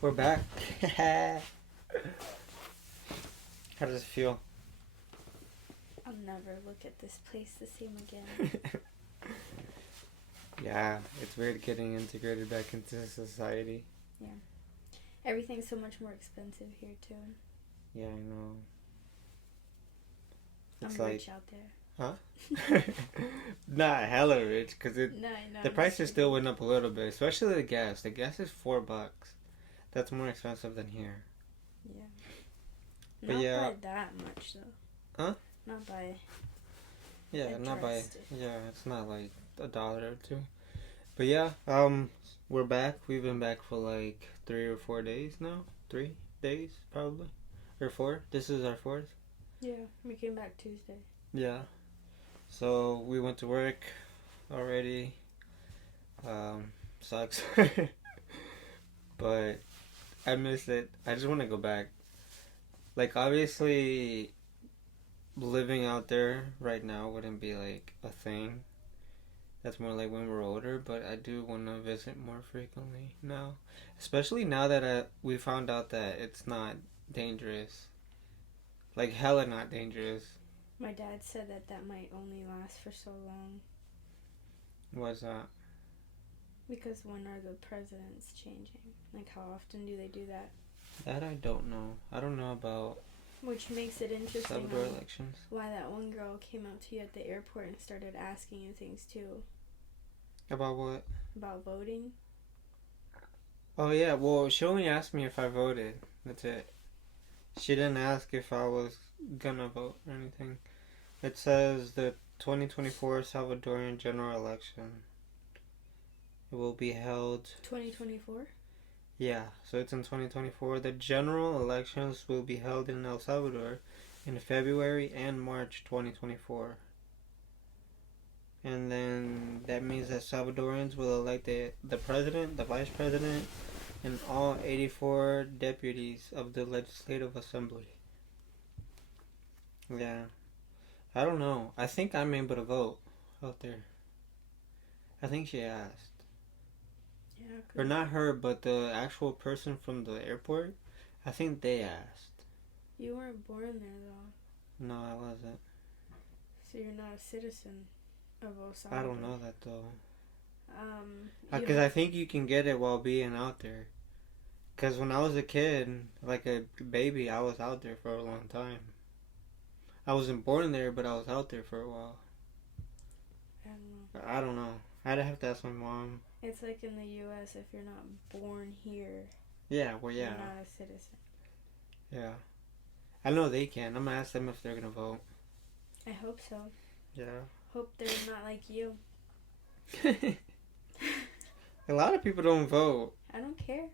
We're back. How does it feel? I'll never look at this place the same again. Yeah, it's weird getting integrated back into society. Yeah. Everything's so much more expensive here, too. Yeah, I know. It's I'm like, rich out there. huh? Not hella rich, because No, I know. the prices still went up a little bit, especially the gas. The gas is $4. That's more expensive than here. Yeah. But Not yeah. by that much, though. Huh? Not by... Yeah, not by, drastic. yeah, it's not like $1 or $2. But yeah, we're back. We've been back for like 3 or 4 days now. 3 days, probably. Or 4. This is our 4th. Yeah, we came back Tuesday. Yeah. So we went to work already. Sucks. But I miss it. I just want to go back. Like, obviously, living out there right now wouldn't be like a thing. That's more like when we're older, but I do want to visit more frequently now. Especially now that we found out that it's not dangerous. Like, hella not dangerous. My dad said that might only last for so long. What's that? Because when are the presidents changing? Like, how often do they do that? That I don't know. I don't know about Which makes it interesting Salvador elections. why that one girl came up to you at the airport and started asking you things, too. About what? About voting? Oh, yeah. Well, she only asked me if I voted. That's it. She didn't ask if I was gonna vote or anything. It says the 2024 Salvadorian general election. It will be held... 2024? Yeah, so it's in 2024. The general elections will be held in El Salvador in February and March 2024. And then that means that Salvadorians will elect the president, the vice president, and all 84 deputies of the Legislative Assembly. Yeah. I don't know. I think I'm able to vote out there. I think she asked. Yeah. Or not her, but the actual person from the airport. I think they asked. You weren't born there, though. No, I wasn't. So you're not a citizen of El Salvador. I don't know that, though. Because I think you can get it while being out there. Because when I was a kid, like a baby, I was out there for a long time. I wasn't born there, but I was out there for a while. I don't know. I'd have to ask my mom. It's like in the U.S., if you're not born here, yeah, well, yeah. You're not a citizen. Yeah. I know they can. I'm going to ask them if they're going to vote. I hope so. Yeah. Hope they're not like you. A lot of people don't vote. I don't care.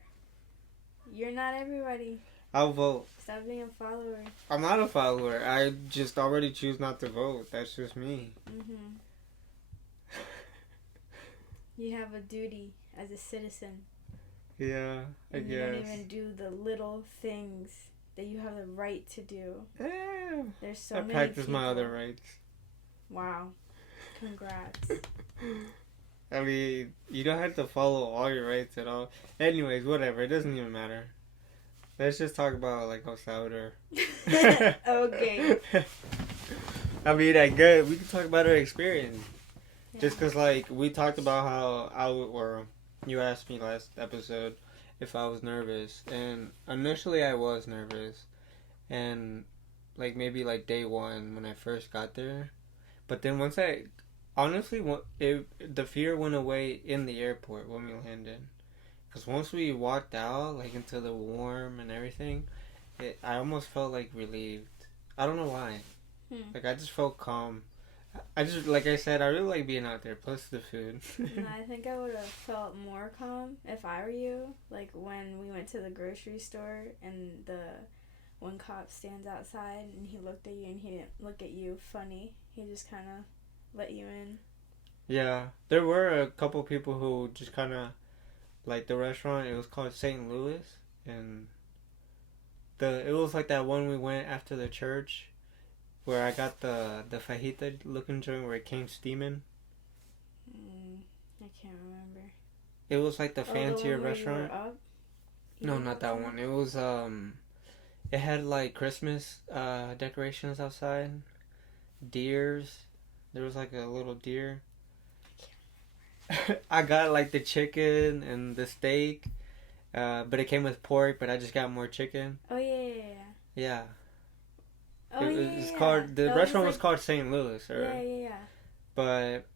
You're not everybody. I'll vote. Stop being a follower. I'm not a follower. I just already choose not to vote. That's just me. Mm-hmm. You have a duty as a citizen. Yeah, I guess. You don't even do the little things that you have the right to do. Yeah. There's so many practice people. my other rights. Wow. Congrats. I mean, you don't have to follow all your rights at all. Anyways, whatever. It doesn't even matter. Let's just talk about, like, El Salvador. Okay. I mean, we can talk about our experience. Yeah. Just because, like, we talked about how you asked me last episode if I was nervous. And initially I was nervous. And, like, maybe, like, day one when I first got there. But then honestly, the fear went away in the airport when we landed. Because once we walked out, like, into the warm and everything, I almost felt, like, relieved. I don't know why. Like, I just felt calm. Like I said, I really like being out there, plus the food. And I think I would have felt more calm if I were you. Like, when we went to the grocery store and the one cop stands outside and he looked at you and he didn't look at you funny. He just kind of let you in. Yeah. There were a couple people who just kind of, like, the restaurant, it was called St. Louis. And it was like that one we went after the church, where I got the fajita looking joint where it came steaming. I can't remember. It was like the fancier the one restaurant. Where you were up? You No, didn't not have that that? one. It was it had like Christmas decorations outside. Deers. There was like a little deer. I got like the chicken and the steak. But it came with pork, but I just got more chicken. Oh yeah, yeah, yeah. Yeah. Oh yeah, It's yeah, yeah. called, the That was restaurant was like, called St. Louis, yeah, or, yeah, yeah. but,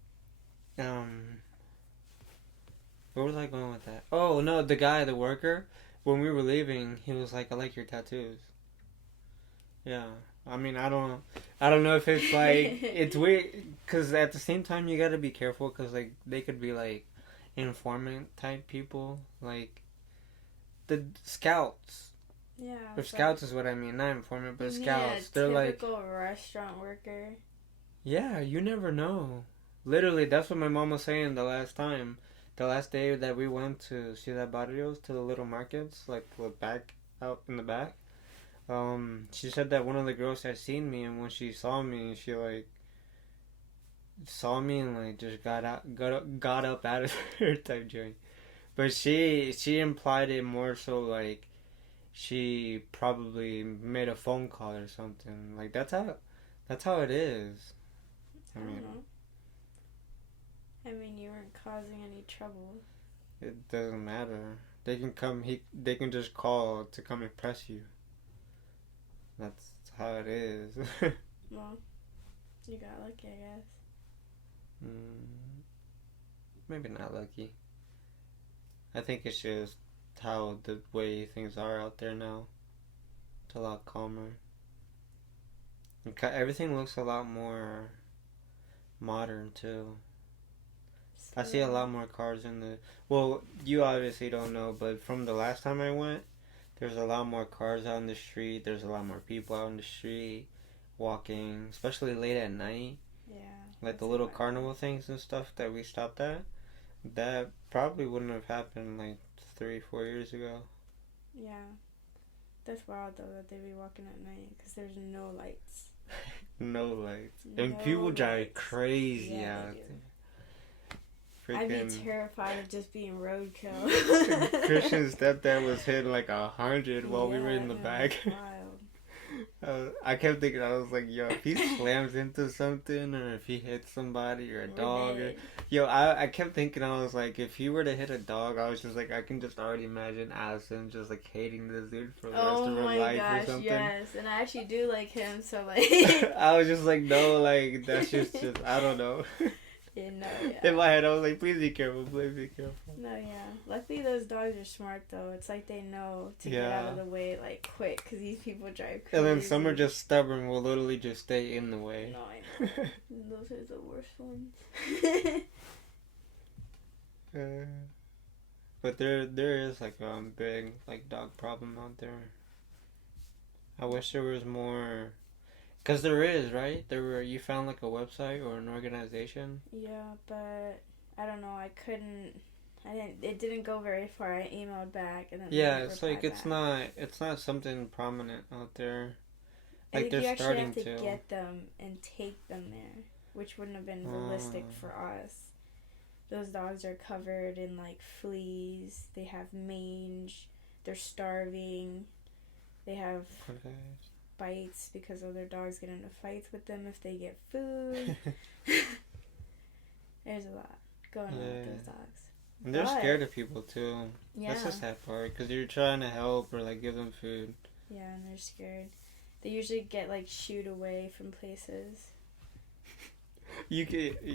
where was I going with that? Oh, no, the guy, the worker, when we were leaving, he was like, I like your tattoos. Yeah. I mean, I don't know if it's like, it's weird, because at the same time, you gotta be careful, because, like, they could be, like, informant type people, like, the scouts. Yeah, Or but scouts is what I mean, not informant, but you mean a scouts. They're like, typical restaurant worker? yeah, you never know. Literally, that's what my mom was saying the last time. The last day that we went to Ciudad Barrios, to the little markets, like the back, out in the back. She said that one of the girls had seen me, and when she saw me, she like saw me and like just got up out of her type joint. But she implied it more so like she probably made a phone call or something. Like that's how it is. I I don't mean, know. I mean, you weren't causing any trouble. it doesn't matter. They can come. They can just call to come impress you. That's how it is. Well, you got lucky, I guess. mm, maybe not lucky. I think it's just how the way things are out there now. It's a lot calmer. Everything looks a lot more modern too. I see a So, lot more cars in the. Well, you obviously don't know, but from the last time I went, there's a lot more cars out in the street. There's a lot more people out in the street walking, especially late at night. yeah. Like the That's little about carnival things and stuff that we stopped at. That probably wouldn't have happened like 3, 4 years ago. Yeah. That's wild, though, that they be walking at night because there's no lights. No lights. And No people drive lights. crazy Yeah, out they do. there. I'd be Freaking terrified of just being roadkill. Christian's stepdad was hitting like 100 while we were in the Yeah, back. wild. I kept thinking, I was like, yo, if he slams into something or if he hits somebody or a dog, or, yo, I kept thinking, I was like, if he were to hit a dog, I was just like, I can just already imagine Allison just like hating this dude for the rest Oh of her my life gosh, or something. yes. And I actually do like him, so like. I was just like, no, like, that's just I don't know. Yeah, no, yeah. In my head, I was like, please be careful, please be careful. No, yeah. Luckily, those dogs are smart, though. It's like they know to get out of the way, like, quick, because these people drive crazy. And then some are just stubborn, will literally just stay in the way. No, I know. Those are the worst ones. But there is like a big like dog problem out there. I wish there was more, cause there is, right? You found like a website or an organization. Yeah, but I don't know. It didn't go very far. I emailed back and then. Yeah, it's like it's not something prominent out there. I Like think you they're actually starting have to to. get them and take them there, which wouldn't have been realistic for us. Those dogs are covered in like fleas. They have mange. They're starving. They have bites because other dogs get into fights with them if they get food. There's a lot going on with those dogs. And they're scared of people too. Yeah. That's the sad part, because you're trying to help or like give them food. Yeah, and they're scared. They usually get like shooed away from places.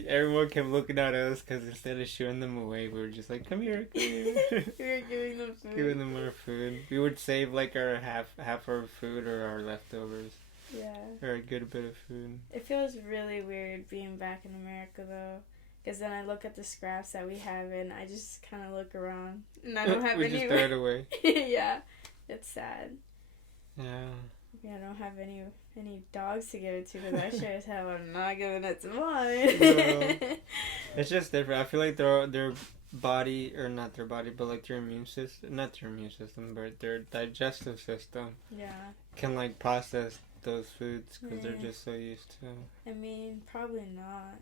Everyone kept looking at us because instead of shooing them away, we were just like, come here, come here. We were giving them food. Giving them our food. We would save like our half our food or our leftovers. Yeah. Or a good bit of food. It feels really weird being back in America though. Because then I look at the scraps that we have and I just kind of look around. And I don't have any. We just throw it away. Yeah. It's sad. Yeah. Yeah, I don't have any dogs to give it to because I sure as hell am not giving it to mine. No. It's just different. I feel like their body, or not their body, but like their immune system, not their immune system, but their digestive system. Yeah. Can like process those foods because they're just so used to. I mean, probably not.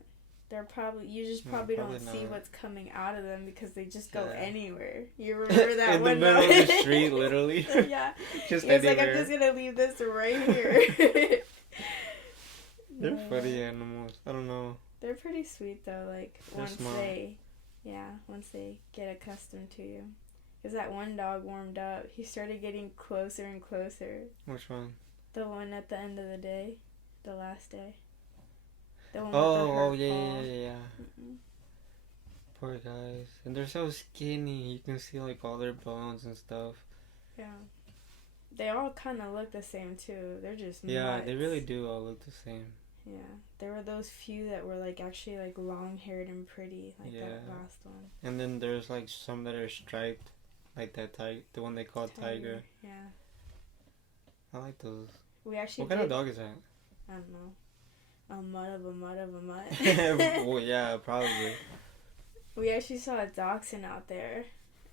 You just No, probably probably don't see not. what's coming out of them because they just go Yeah. anywhere. You remember that In the one middle of moment? the street, literally. Yeah. Just He was like, I'm anywhere. just gonna leave this right here. They're No, funny yeah. animals. I don't know. They're pretty sweet though. Like They're smart. once they get accustomed to you. Because that one dog warmed up. He started getting closer and closer. Which one? The one at the end of the day, the last day. The one with the hurt Oh, paw. yeah. Mm-mm. Poor guys. And they're so skinny. You can see, like, all their bones and stuff. Yeah. They all kind of look the same, too. They're just Yeah, mutts. they really do all look the same. Yeah. There were those few that were, like, actually, like, long-haired and pretty. Like that last one. And then there's, like, some that are striped. Like that the one they call Tiger. Yeah. I like those. We actually What kind of dog is that? I don't know. A mutt of a mutt of a mutt. Well, yeah, probably. We actually saw a dachshund out there.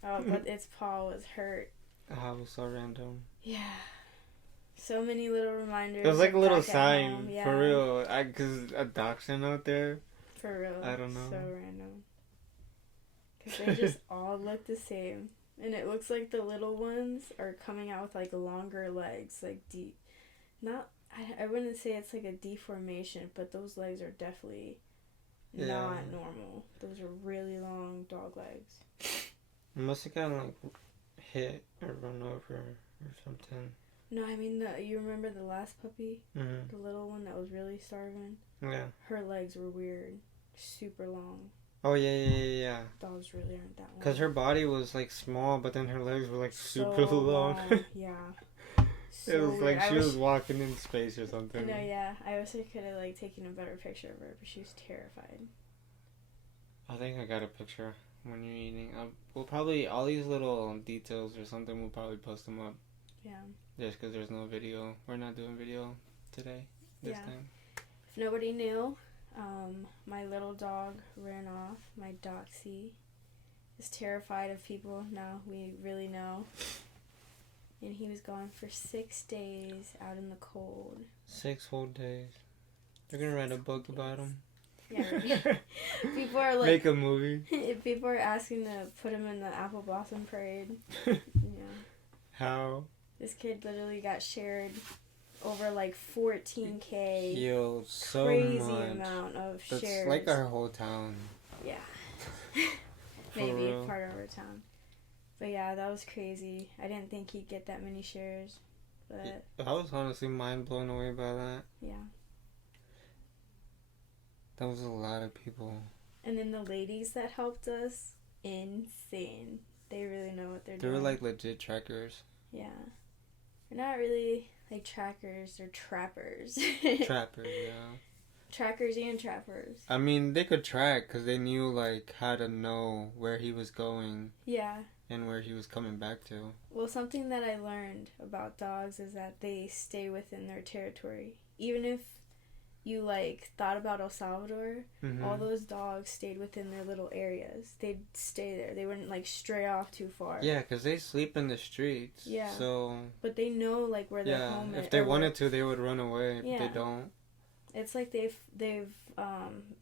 But its paw was hurt. Oh, it was so random. Yeah. So many little reminders. It was like a little back at sign, home. Yeah. for real. Because a dachshund out there. For real. I don't know. So random. Because they just all look the same. And it looks like the little ones are coming out with like longer legs. Like deep. I wouldn't say it's like a deformation, but those legs are definitely not normal. Those are really long dog legs. It must have gotten like hit or run over or something. No, I mean, you remember the last puppy? Mm-hmm. The little one that was really starving? Yeah. Her legs were weird. Super long. Oh, yeah. Dogs really aren't that long. Because her body was like small, but then her legs were like so super long. Yeah. So It was weird. like she was walking in space or something. No, yeah. I wish I could have like taken a better picture of her, but she was terrified. I think I got a picture when you're eating. We'll probably, all these little details or something, we'll probably post them up. Yeah. Just because there's no video. We're not doing video today, this time. If nobody knew, my little dog ran off. My Doxy is terrified of people. Now we really know. And he was gone for 6 days out in the cold. 6 whole days. They're gonna write a book about him. Yeah. People are like... Make a movie. People are asking to put him in the Apple Blossom Parade. Yeah. How? This kid literally got shared over like 14K. Yo, so crazy much. amount of That's shares. like our whole town. Yeah. For Maybe real. part of our town. But yeah, that was crazy. I didn't think he'd get that many shares. But I was honestly mind blown away by that. yeah. That was a lot of people. And then the ladies that helped us, insane. They really know what they're They doing. were like legit trackers. Yeah. They're not really like trackers, they're trappers. Trappers, yeah. Trackers and trappers. I mean, they could track because they knew like how to know where he was going. Yeah. And where he was coming back to. Well, something that I learned about dogs is that they stay within their territory. Even if you like thought about El Salvador, all those dogs stayed within their little areas. They'd stay there. They wouldn't like stray off too far. Yeah, because they sleep in the streets. Yeah. So. But they know like where their home is. If they wanted to, they would run away. Yeah. But they don't. It's like they've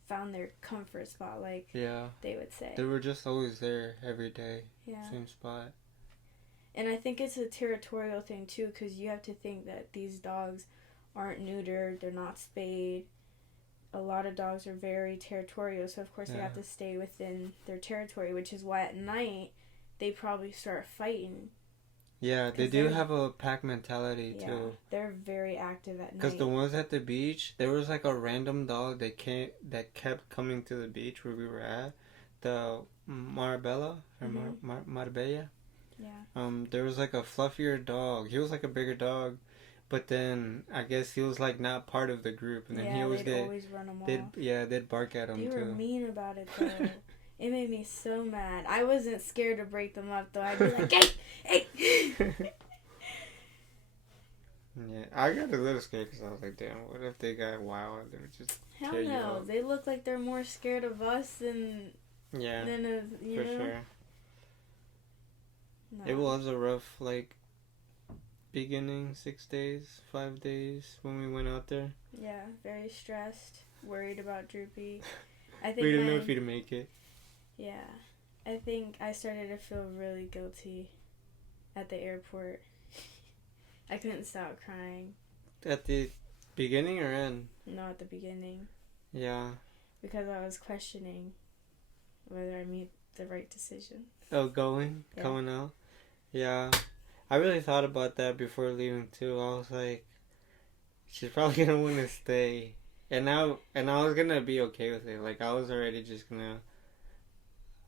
found their comfort spot, like they would say. They were just always there every day. Yeah. Same spot. And I think it's a territorial thing too, because you have to think that these dogs aren't neutered, they're not spayed. A lot of dogs are very territorial, so of course they have to stay within their territory, which is why at night they probably start fighting. Yeah, they do have a pack mentality too. They're very active at night. Because the ones at the beach, there was like a random dog that kept coming to the beach where we were at. The Marbella or Marbella. Yeah. There was like a fluffier dog. He was like a bigger dog, but then I guess he was like not part of the group, and then he always always run them off. They'd bark at him too. They were mean about it though. It made me so mad. I wasn't scared to break them up though. I'd be like, hey. Yeah, I got a little scared because I was like, damn, what if they got wild and just Hell tear you no. up? They look like they're more scared of us than for know? sure. No. It was a rough beginning, 6 days, 5 days when we went out there. Yeah, very stressed, worried about Droopy. I think we didn't know if you'd make it. Yeah. I think I started to feel really guilty at the airport. I couldn't stop crying. At the beginning or end? No, at the beginning. Yeah. Because I was questioning whether I made the right decision. Oh, coming out? Yeah. I really thought about that before leaving too. I was like, she's probably gonna want to stay. And I was gonna be okay with it. Like, I was already just gonna,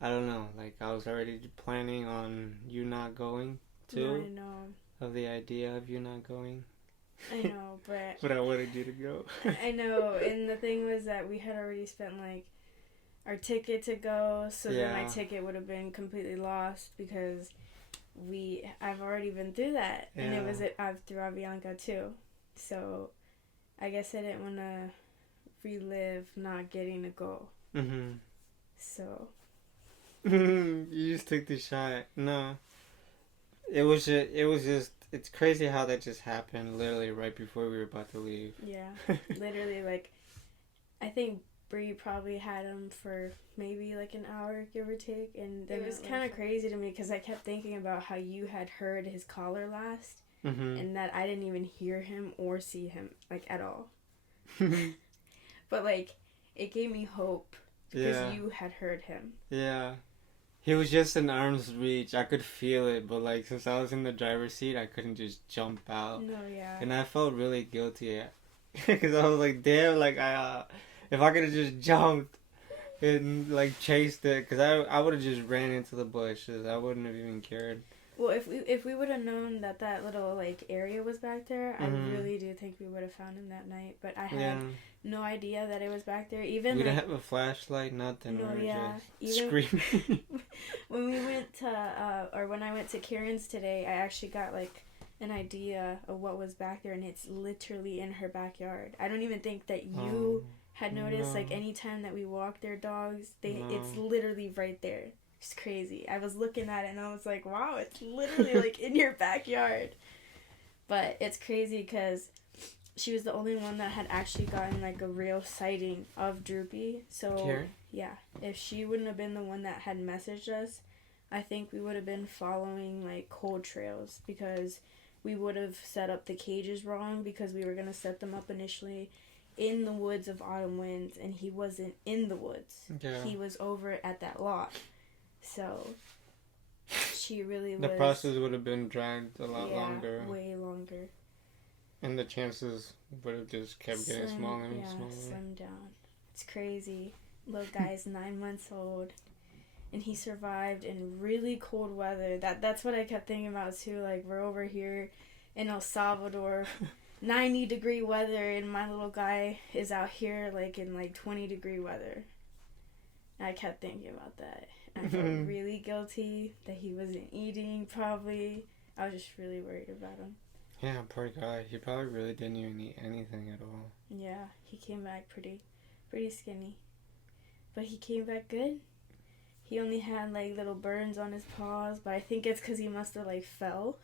I don't know, like, I was already planning on you not going too. No, I know. Of the idea of you not going. I know, but... But I wanted you to go. I know, and the thing was that we had already spent, like, our ticket to go, so then my ticket would have been completely lost because I've already been through that, and it was through Avianca too, so I guess I didn't want to relive not getting to go. Mm-hmm. So. You just took the shot. No. It was just, it's crazy how that just happened literally right before we were about to leave. Yeah. Literally, like, I think Bree probably had him for maybe like an hour, give or take, and it was kind of crazy to me because I kept thinking about how you had heard his caller last, and that I didn't even hear him or see him, like, at all. But, like, it gave me hope because you had heard him. Yeah. He was just in arm's reach. I could feel it, but, like, since I was in the driver's seat, I couldn't just jump out. No, yeah. And I felt really guilty because I was like, damn, like, if I could have just jumped and, like, chased it, because I would have just ran into the bushes. I wouldn't have even cared. Well, if we would have known that little, like, area was back there, I really do think we would have found him that night. But I had no idea that it was back there. Even we didn't have a flashlight, nothing. No, we were just even screaming. when we went to, when I went to Karen's today, I actually got, like, an idea of what was back there, and it's literally in her backyard. I don't even think that you had noticed, like, any time that we walk their dogs, it's literally right there. It's crazy. I was looking at it and I was like, wow, it's literally like in your backyard. But it's crazy because she was the only one that had actually gotten like a real sighting of Droopy. So, Karen? Yeah, if she wouldn't have been the one that had messaged us, I think we would have been following like cold trails because we would have set up the cages wrong because we were going to set them up initially in the woods of Autumn Winds and he wasn't in the woods. Yeah. He was over at that lot. So, she really was... The process would have been dragged a lot longer. Way longer. And the chances would have just kept getting smaller and smaller. Slim down. It's crazy. Little guy's 9 months old. And he survived in really cold weather. That's what I kept thinking about too. Like, we're over here in El Salvador, 90-degree weather, and my little guy is out here like in like 20-degree weather. I kept thinking about that. I felt really guilty that he wasn't eating, probably. I was just really worried about him. Yeah, poor guy. He probably really didn't even eat anything at all. Yeah, he came back pretty skinny. But he came back good. He only had, like, little burns on his paws, but I think it's because he must have, like, fell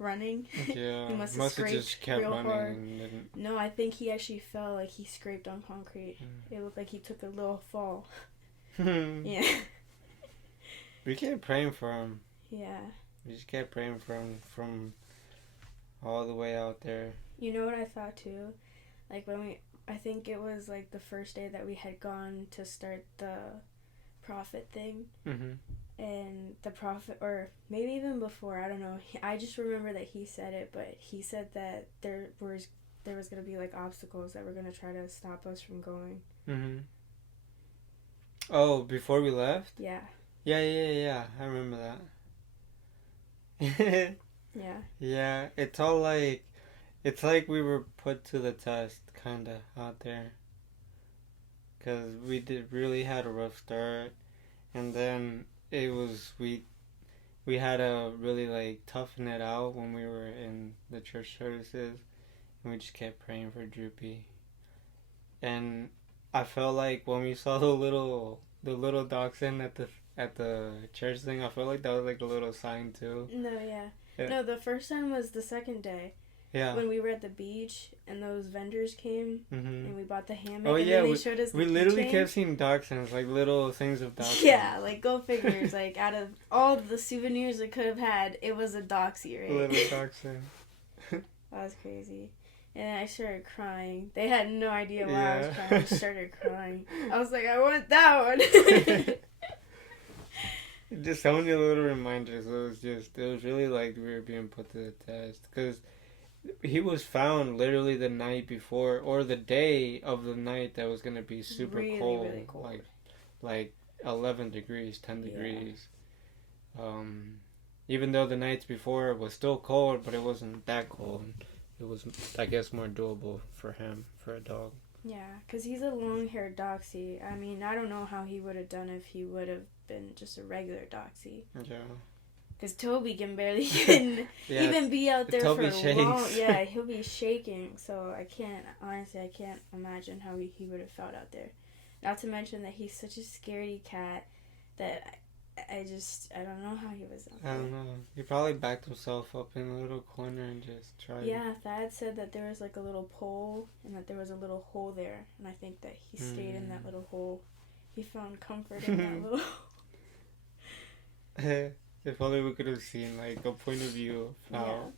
running. Yeah, he must have just kept real running hard. and didn't... No, I think he actually fell, like, he scraped on concrete. It looked like he took a little fall. Yeah. We kept praying for him. Yeah. We just kept praying for him from all the way out there. You know what I thought too? Like I think it was like the first day that we had gone to start the prophet thing. Mm-hmm. And the prophet, or maybe even before, I don't know. I just remember that he said it, but he said that there was going to be like obstacles that were going to try to stop us from going. Mm-hmm. Oh, before we left? Yeah. Yeah. I remember that. Yeah. Yeah, it's all like... It's like we were put to the test, kind of, out there. Because we really had a rough start. And then it was... We had to really, like, toughen it out when we were in the church services. And we just kept praying for Droopy. And I felt like when we saw the little dachshund at the church thing, I felt like that was like a little sign too. No, yeah. No, the first time was the second day. Yeah. When we were at the beach and those vendors came and we bought the hammock. Oh, and yeah. then they showed us the We literally keychain. kept seeing dachshunds, like little things of dachshunds. Yeah, like go figures. Like out of all of the souvenirs it could have had, it was a doxy, right? A little dachshund. That was crazy. And I started crying. They had no idea why I was crying. I started crying. I was like, I want that one. Just so many little reminders. It was really like we were being put to the test. Because he was found literally the night before, or the day of the night that was going to be super really, cold. really cold. Like 11 degrees, 10 degrees. Even though the nights before it was still cold, but it wasn't that cold. It was, I guess, more doable for him, for a dog. Yeah, because he's a long-haired doxy. I mean, I don't know how he would have done if he would have been just a regular doxy. Yeah. Because Toby can barely even be out there Toby for shakes. long. Yeah, he'll be shaking. So I can't imagine how he would have felt out there. Not to mention that he's such a scaredy cat that I don't know how he was out there. I don't know. He probably backed himself up in a little corner and just tried. Yeah, Thad said that there was like a little pole and that there was a little hole there. And I think that he stayed in that little hole. He found comfort in that little hole. If only we could have seen like a point of view of how.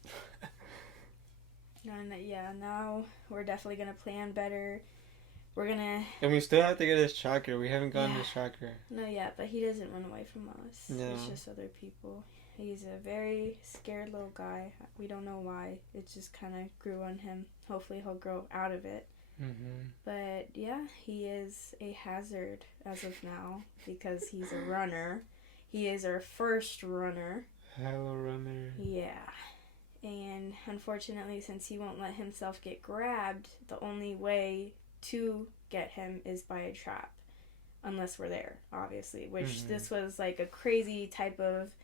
Yeah. Now we're definitely gonna plan better. We're gonna. And we still have to get his tracker. We haven't gotten his tracker. No, yeah, but he doesn't run away from us. No. It's just other people. He's a very scared little guy. We don't know why. It just kind of grew on him. Hopefully he'll grow out of it. Mm-hmm. But yeah, he is a hazard as of now because he's a runner. He is our first runner. Hello, runner. Yeah. And unfortunately, since he won't let himself get grabbed, the only way to get him is by a trap. Unless we're there, obviously. Which this was like a crazy type of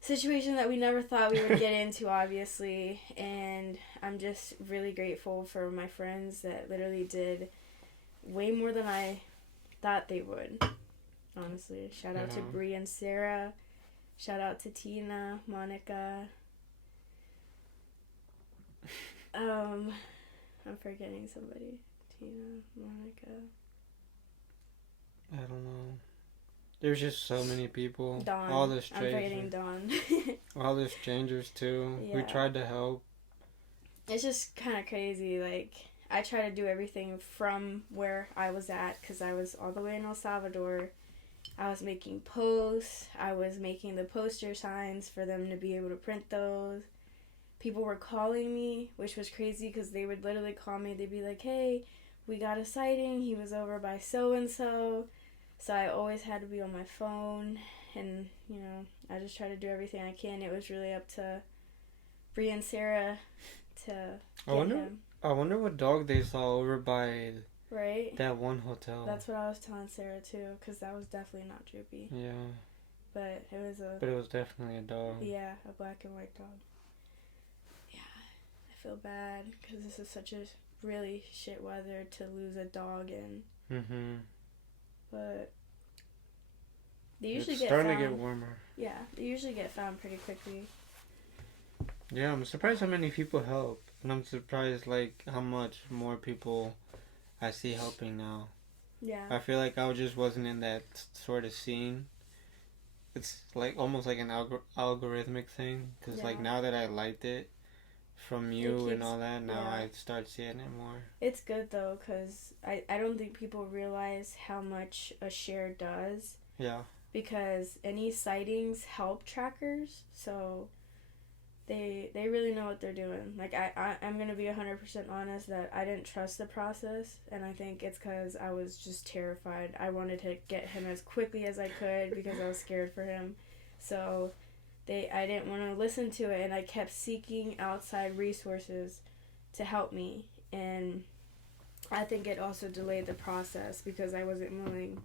situation that we never thought we would get into, obviously. And I'm just really grateful for my friends that literally did way more than I thought they would. Honestly. Shout out to Bree and Sarah. Shout out to Tina, Monica. I'm forgetting somebody. Tina, Monica. I don't know. There's just so many people. Dawn. All the strangers. I'm forgetting Dawn. All the strangers too. Yeah. We tried to help. It's just kind of crazy. Like, I try to do everything from where I was at because I was all the way in El Salvador. I was making posts. I was making the poster signs for them to be able to print those. People were calling me, which was crazy because they would literally call me. They'd be like, hey, we got a sighting. He was over by so-and-so. So I always had to be on my phone. And, you know, I just try to do everything I can. It was really up to Bree and Sarah to get him. I wonder what dog they saw over by that one hotel. That's what I was telling Sarah, too, because that was definitely not Droopy. Yeah. But it was definitely a dog. Yeah, a black and white dog. Yeah, I feel bad because this is such a really shit weather to lose a dog in. Mm-hmm. But they usually it's get starting found. to get warmer. Yeah, they usually get found pretty quickly. Yeah, I'm surprised how many people help. And I'm surprised, like, how much more people I see helping now. Yeah. I feel like I just wasn't in that sort of scene. It's like almost like an algorithmic thing. Because, like, now that I liked it from you and all that, now I start seeing it more. It's good, though, because I don't think people realize how much a share does. Yeah. Because any sightings help trackers, so they really know what they're doing. Like, I'm going to be 100% honest that I didn't trust the process, and I think it's because I was just terrified. I wanted to get him as quickly as I could because I was scared for him. So I didn't want to listen to it, and I kept seeking outside resources to help me. And I think it also delayed the process because I wasn't willing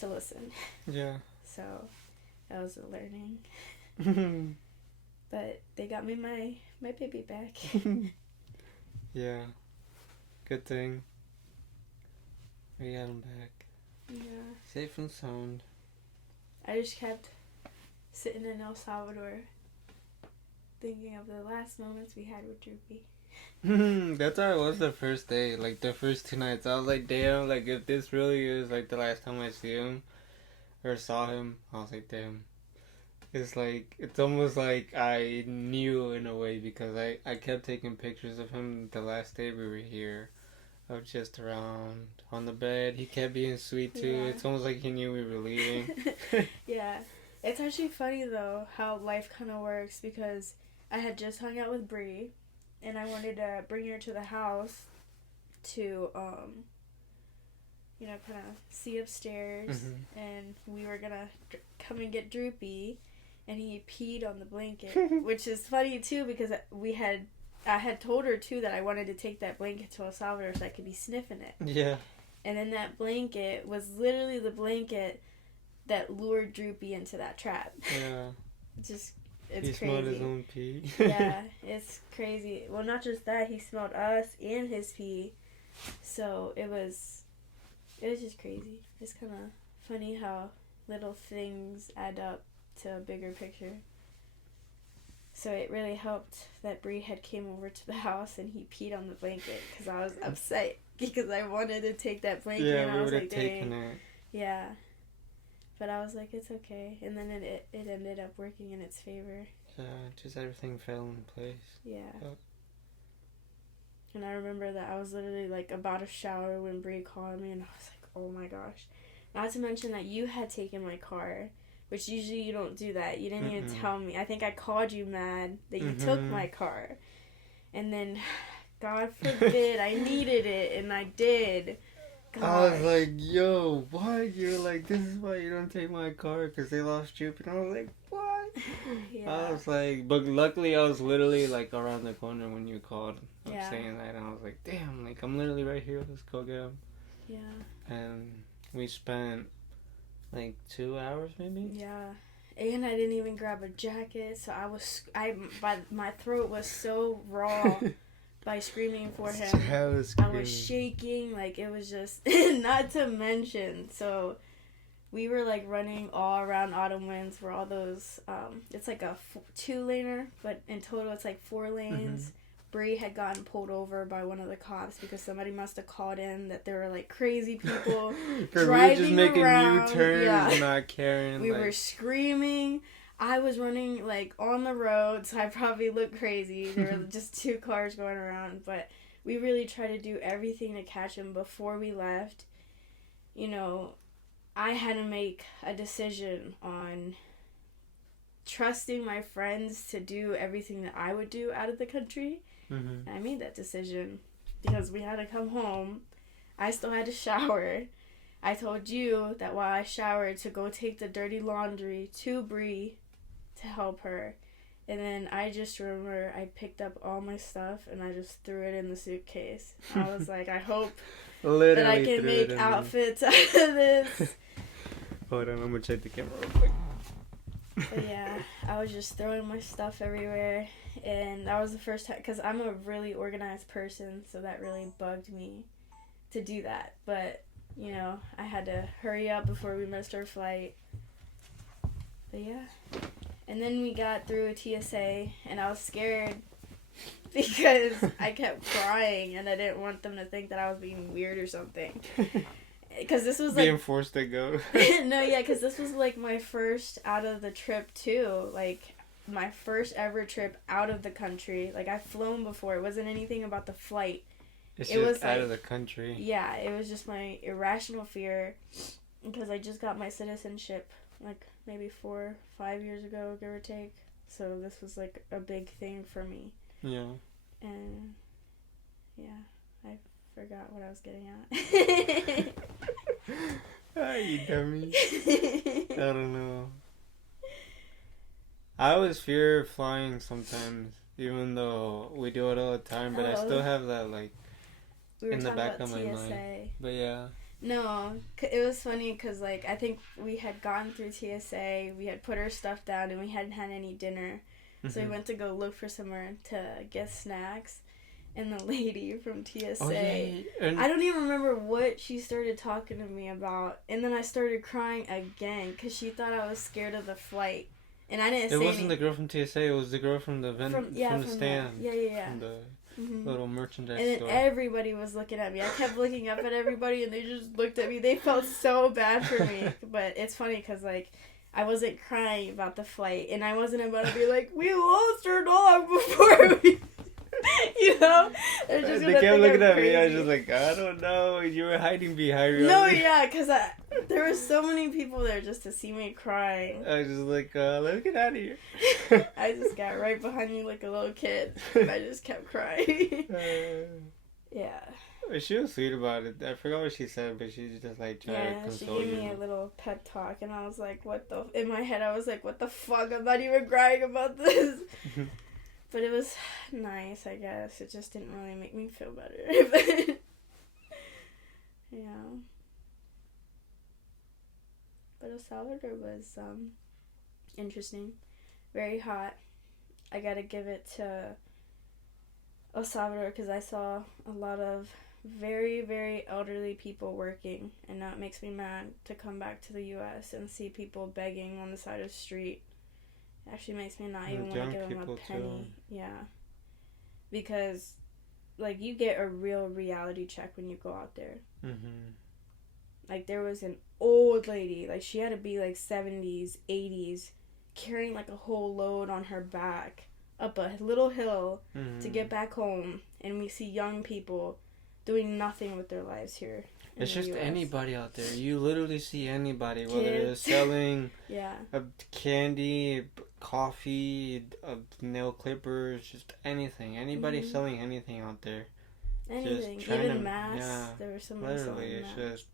to listen. Yeah. So that was a learning. But they got me my baby back. Yeah. Good thing. We got him back. Yeah. Safe and sound. I just kept sitting in El Salvador thinking of the last moments we had with Droopy. That's how it was the first day, like the first 2 nights. I was like, damn, like if this really is like the last time I see him or saw him, I was like, damn. It's like, it's almost like I knew in a way because I kept taking pictures of him the last day we were here. Of just around on the bed. He kept being sweet too. Yeah. It's almost like he knew we were leaving. Yeah. It's actually funny though how life kind of works because I had just hung out with Bree and I wanted to bring her to the house to kind of see upstairs, and we were gonna come and get Droopy, and he peed on the blanket, which is funny too because I had told her too that I wanted to take that blanket to El Salvador so I could be sniffing it. Yeah. And then that blanket was literally the blanket that lured Droopy into that trap. Yeah. It's he crazy. Smelled his own pee. Yeah, it's crazy. Well, not just that, he smelled us and his pee. So it was just crazy. It's kind of funny how little things add up to a bigger picture. So it really helped that Bree had came over to the house and he peed on the blanket because I was upset because I wanted to take that blanket and I was like, dang. It. Yeah. But I was like, it's okay. And then it ended up working in its favor. Yeah, just everything fell in place. Yeah. And I remember that I was literally like about to shower when Bree called me and I was like, oh my gosh. Not to mention that you had taken my car. Which usually you don't do that. You didn't even tell me. I think I called you mad that you took my car. And then, God forbid, I needed it, and I did. Gosh. I was like, yo, what? You're like, this is why you don't take my car, because they lost you. And I was like, what? Yeah. I was like, but luckily I was literally like around the corner when you called. I'm saying that, and I was like, damn, like I'm literally right here. Let's go get him. Yeah. And we spent like 2 hours maybe. Yeah, and I didn't even grab a jacket, so my throat was so raw by screaming for him. I was shaking, like it was just not to mention. So we were like running all around Autumn Winds where all those it's like a 2-laner, but in total it's like 4 lanes. Bree had gotten pulled over by one of the cops because somebody must have called in that there were like crazy people driving we were just making around. U-turns, not caring. We were screaming. I was running like on the road, so I probably looked crazy. There were just 2 cars going around, but we really tried to do everything to catch him before we left. You know, I had to make a decision on trusting my friends to do everything that I would do out of the country. And I made that decision because we had to come home. I still had to shower. I told you that while I showered to go take the dirty laundry to Bree to help her. And then I just remember I picked up all my stuff and I just threw it in the suitcase. I was like, I hope that I can make outfits out of this. Hold on, I'm going to check the camera real quick. But yeah, I was just throwing my stuff everywhere, and that was the first time, because I'm a really organized person, so that really bugged me to do that. But, you know, I had to hurry up before we missed our flight. But yeah. And then we got through a TSA, and I was scared because I kept crying, and I didn't want them to think that I was being weird or something. Because this was like... being forced to go. No, yeah, because this was like my first out of the trip too. Like, my first ever trip out of the country. Like, I've flown before. It wasn't anything about the flight. It was out of the country. Yeah, it was just my irrational fear. Because I just got my citizenship, like, maybe 4 or 5 years ago, give or take. So this was like a big thing for me. Yeah. And, yeah, I forgot what I was getting at. You dummy. I don't know. I always fear flying sometimes, even though we do it all the time, but I still have that, like, in the back of my mind. But yeah. No, it was funny because, like, I think we had gone through TSA, we had put our stuff down, and we hadn't had any dinner. So we went to go look for somewhere to get snacks. And the lady from TSA, I don't even remember what she started talking to me about. And then I started crying again because she thought I was scared of the flight. And I didn't say It wasn't the girl from TSA. It was the girl from the from the stand. yeah. From the Mm-hmm. little merchandise And then store. everybody was looking at me. I kept looking up at everybody, and they just looked at me. They felt so bad for me. But it's funny because, like, I wasn't crying about the flight, and I wasn't about to be like, we lost our dog before we... You know? They're just They kept looking at me. I was just like, I don't know. You were hiding behind me. No, yeah, because there were so many people there just to see me crying. I was just like, let's get out of here. I just got right behind you like a little kid. I just kept crying. Yeah. She was sweet about it. I forgot what she said, but she just like tried to console you. She gave me a little pep talk, and I was like, what the... In my head, I was like, what the fuck? I'm not even crying about this. But it was nice, I guess. It just didn't really make me feel better. Yeah. But El Salvador was interesting. Very hot. I gotta give it to El Salvador because I saw a lot of very, very elderly people working. And now it makes me mad to come back to the U.S. and see people begging on the side of the street. Actually makes me not even want to give them a penny. Too. Yeah. Because, like, you get a real reality check when you go out there. Mm-hmm. Like, there was an old lady, like, she had to be, like, 70s, 80s, carrying, like, a whole load on her back up a little hill to get back home. And we see young people doing nothing with their lives here. It's just US. Anybody out there. You literally see anybody, whether they're selling candy, coffee, nail clippers, just anything. Anybody selling anything out there. Anything. Even masks. Yeah, there were some literally, it's masks. Just...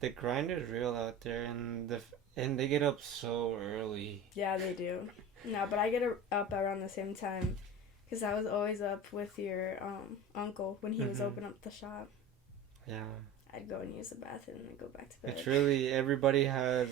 The grind is real out there, and they get up so early. Yeah, they do. No, but I get up around the same time, because I was always up with your uncle when he was opening up the shop. Yeah. I'd go and use the bathroom and then go back to bed. It's really, everybody has,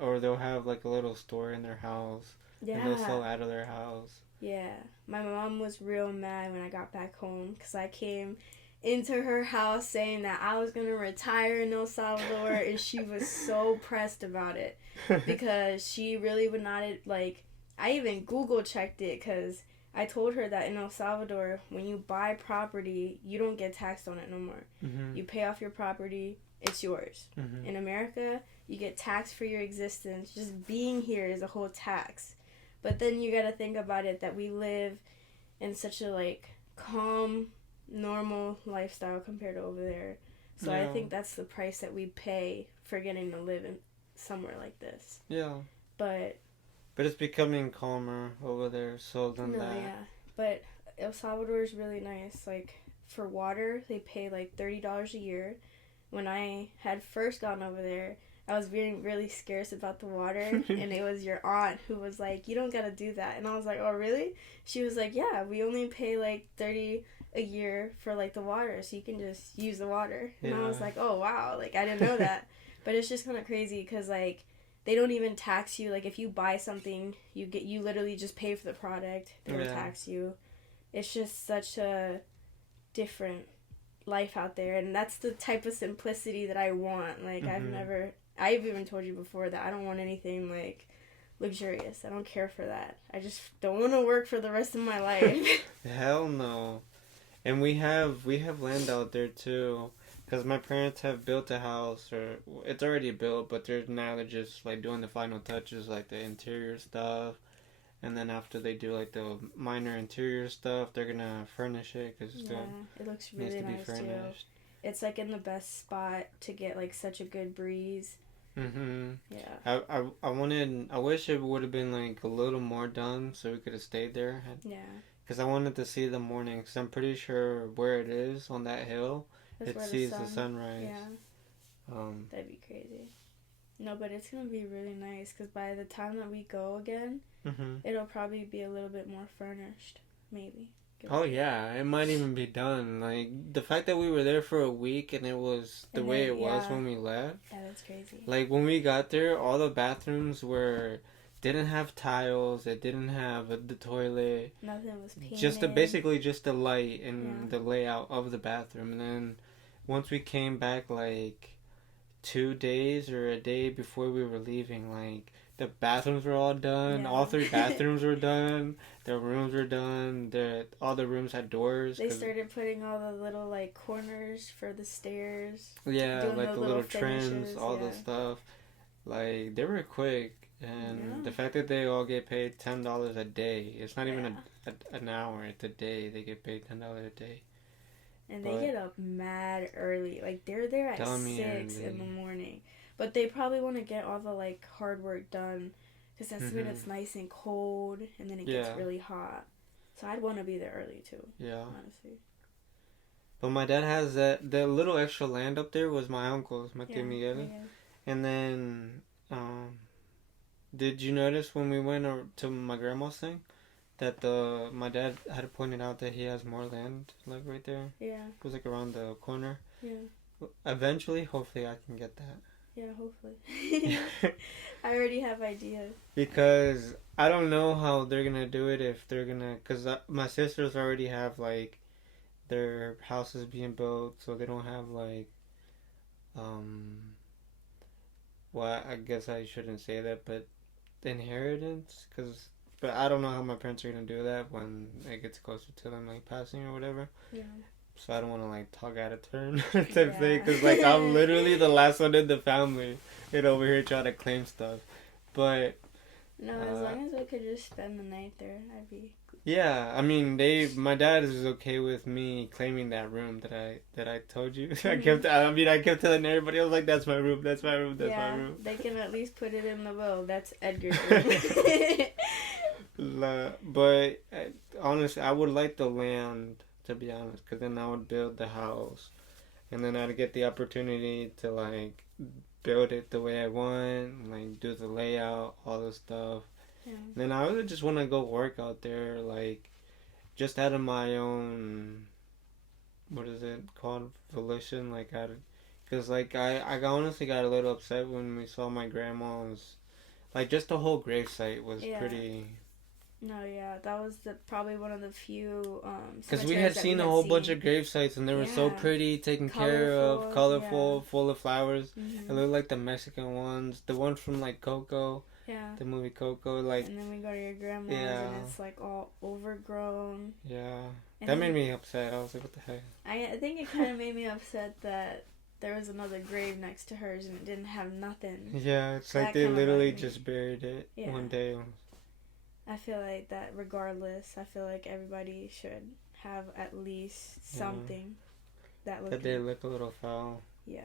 or they'll have like a little store in their house. Yeah. And they'll sell out of their house. Yeah. My mom was real mad when I got back home because I came into her house saying that I was going to retire in El Salvador, and she was so pressed about it because she really would not, like, I even Google checked it because I told her that in El Salvador, when you buy property, you don't get taxed on it no more. Mm-hmm. You pay off your property, it's yours. Mm-hmm. In America, you get taxed for your existence. Just being here is a whole tax. But then you gotta think about it that we live in such a, like, calm, normal lifestyle compared to over there. So I think that's the price that we pay for getting to live in somewhere like this. Yeah. But it's becoming calmer over there, so than that. Yeah. But El Salvador is really nice. Like, for water, they pay, like, $30 a year. When I had first gone over there, I was being really scarce about the water, and it was your aunt who was like, you don't gotta do that. And I was like, oh, really? She was like, yeah, we only pay, like, $30 a year for, like, the water, so you can just use the water. And I was like, oh, wow, like, I didn't know that. But it's just kind of crazy, because, like, they don't even tax you. Like, if you buy something, you literally just pay for the product. They don't tax you. It's just such a different life out there, and that's the type of simplicity that I want. Like, I've even told you before that I don't want anything, like, luxurious. I don't care for that. I just don't want to work for the rest of my life. Hell no. And we have land out there, too. Because my parents have built a house, or it's already built, but they're just, like, doing the final touches, like the interior stuff. And then after they do, like, the minor interior stuff, they're going to furnish it, because it looks really nice, too. It's, like, in the best spot to get, like, such a good breeze. Mm-hmm. Yeah. I wish it would have been, like, a little more done, so we could have stayed there. Yeah. Because I wanted to see the morning, because I'm pretty sure where it is, on that hill, it sees the sunrise. Yeah. That'd be crazy. No, but it's going to be really nice, because by the time that we go again, it'll probably be a little bit more furnished, maybe. Oh, yeah. It might even be done. Like, the fact that we were there for a week and it was the way it was when we left. Yeah, that's crazy. Like, when we got there, all the bathrooms didn't have tiles. It didn't have the toilet. Nothing was painted. Basically just the light and the layout of the bathroom. And then once we came back, like, 2 days or a day before we were leaving, like, the bathrooms were all done. Yeah. All three bathrooms were done. The rooms were done. All the rooms had doors. They started putting all the little like corners for the stairs. Yeah, doing like the little trims, finishes, all the stuff. Like they were quick, and the fact that they all get paid $10 a day. It's not even an hour. It's a day. They get paid $10 a day. And they get up mad early. Like they're there at 6 in the morning. But they probably want to get all the like hard work done, because that's when it's nice and cold, and then it gets really hot. So I'd want to be there early too. Yeah, honestly. But my dad has the little extra land up there was my uncle's, my tío Miguel. And then, did you notice when we went to my grandma's thing, that my dad had pointed out that he has more land, like right there? Yeah. It was like around the corner. Yeah. Eventually, hopefully, I can get that. Yeah, hopefully. I already have ideas. Because I don't know how they're gonna do it, if they're gonna, because my sisters already have like their houses being built, so they don't have like, well, I guess I shouldn't say that, but inheritance, but I don't know how my parents are gonna do that when it gets closer to them like passing or whatever. Yeah. So I don't want to like talk out of turn type thing, because like I'm literally the last one in the family, over here trying to claim stuff. But no, as long as I could just spend the night there, I'd be. Yeah, I mean, my dad is okay with me claiming that room that I told you. I kept telling everybody, I was like, that's my room, that's my room, that's my room. They can at least put it in the will. That's Edgar's room. But honestly, I would like the land, to be honest, because then I would build the house, and then I'd get the opportunity to like build it the way I want, like do the layout, all the stuff. Yeah. Then I would just want to go work out there, like, just out of my own, what is it called, volition, like, because, like, I honestly got a little upset when we saw my grandma's, like, just the whole gravesite was pretty. No, yeah, that was probably one of the few, because we had seen a whole bunch of grave sites, and they were so pretty, taken care of, colorful, full of flowers. It looked like the Mexican ones, the one from, like, Coco. Yeah. The movie Coco, like. And then we go to your grandma's, and it's like all overgrown. Yeah. And that made me upset. I was like, what the heck? I think it kind of made me upset that there was another grave next to hers and it didn't have nothing. Yeah, it's like they literally just buried it one day. I feel like that regardless, I feel like everybody should have at least something that they look a little foul. Yeah.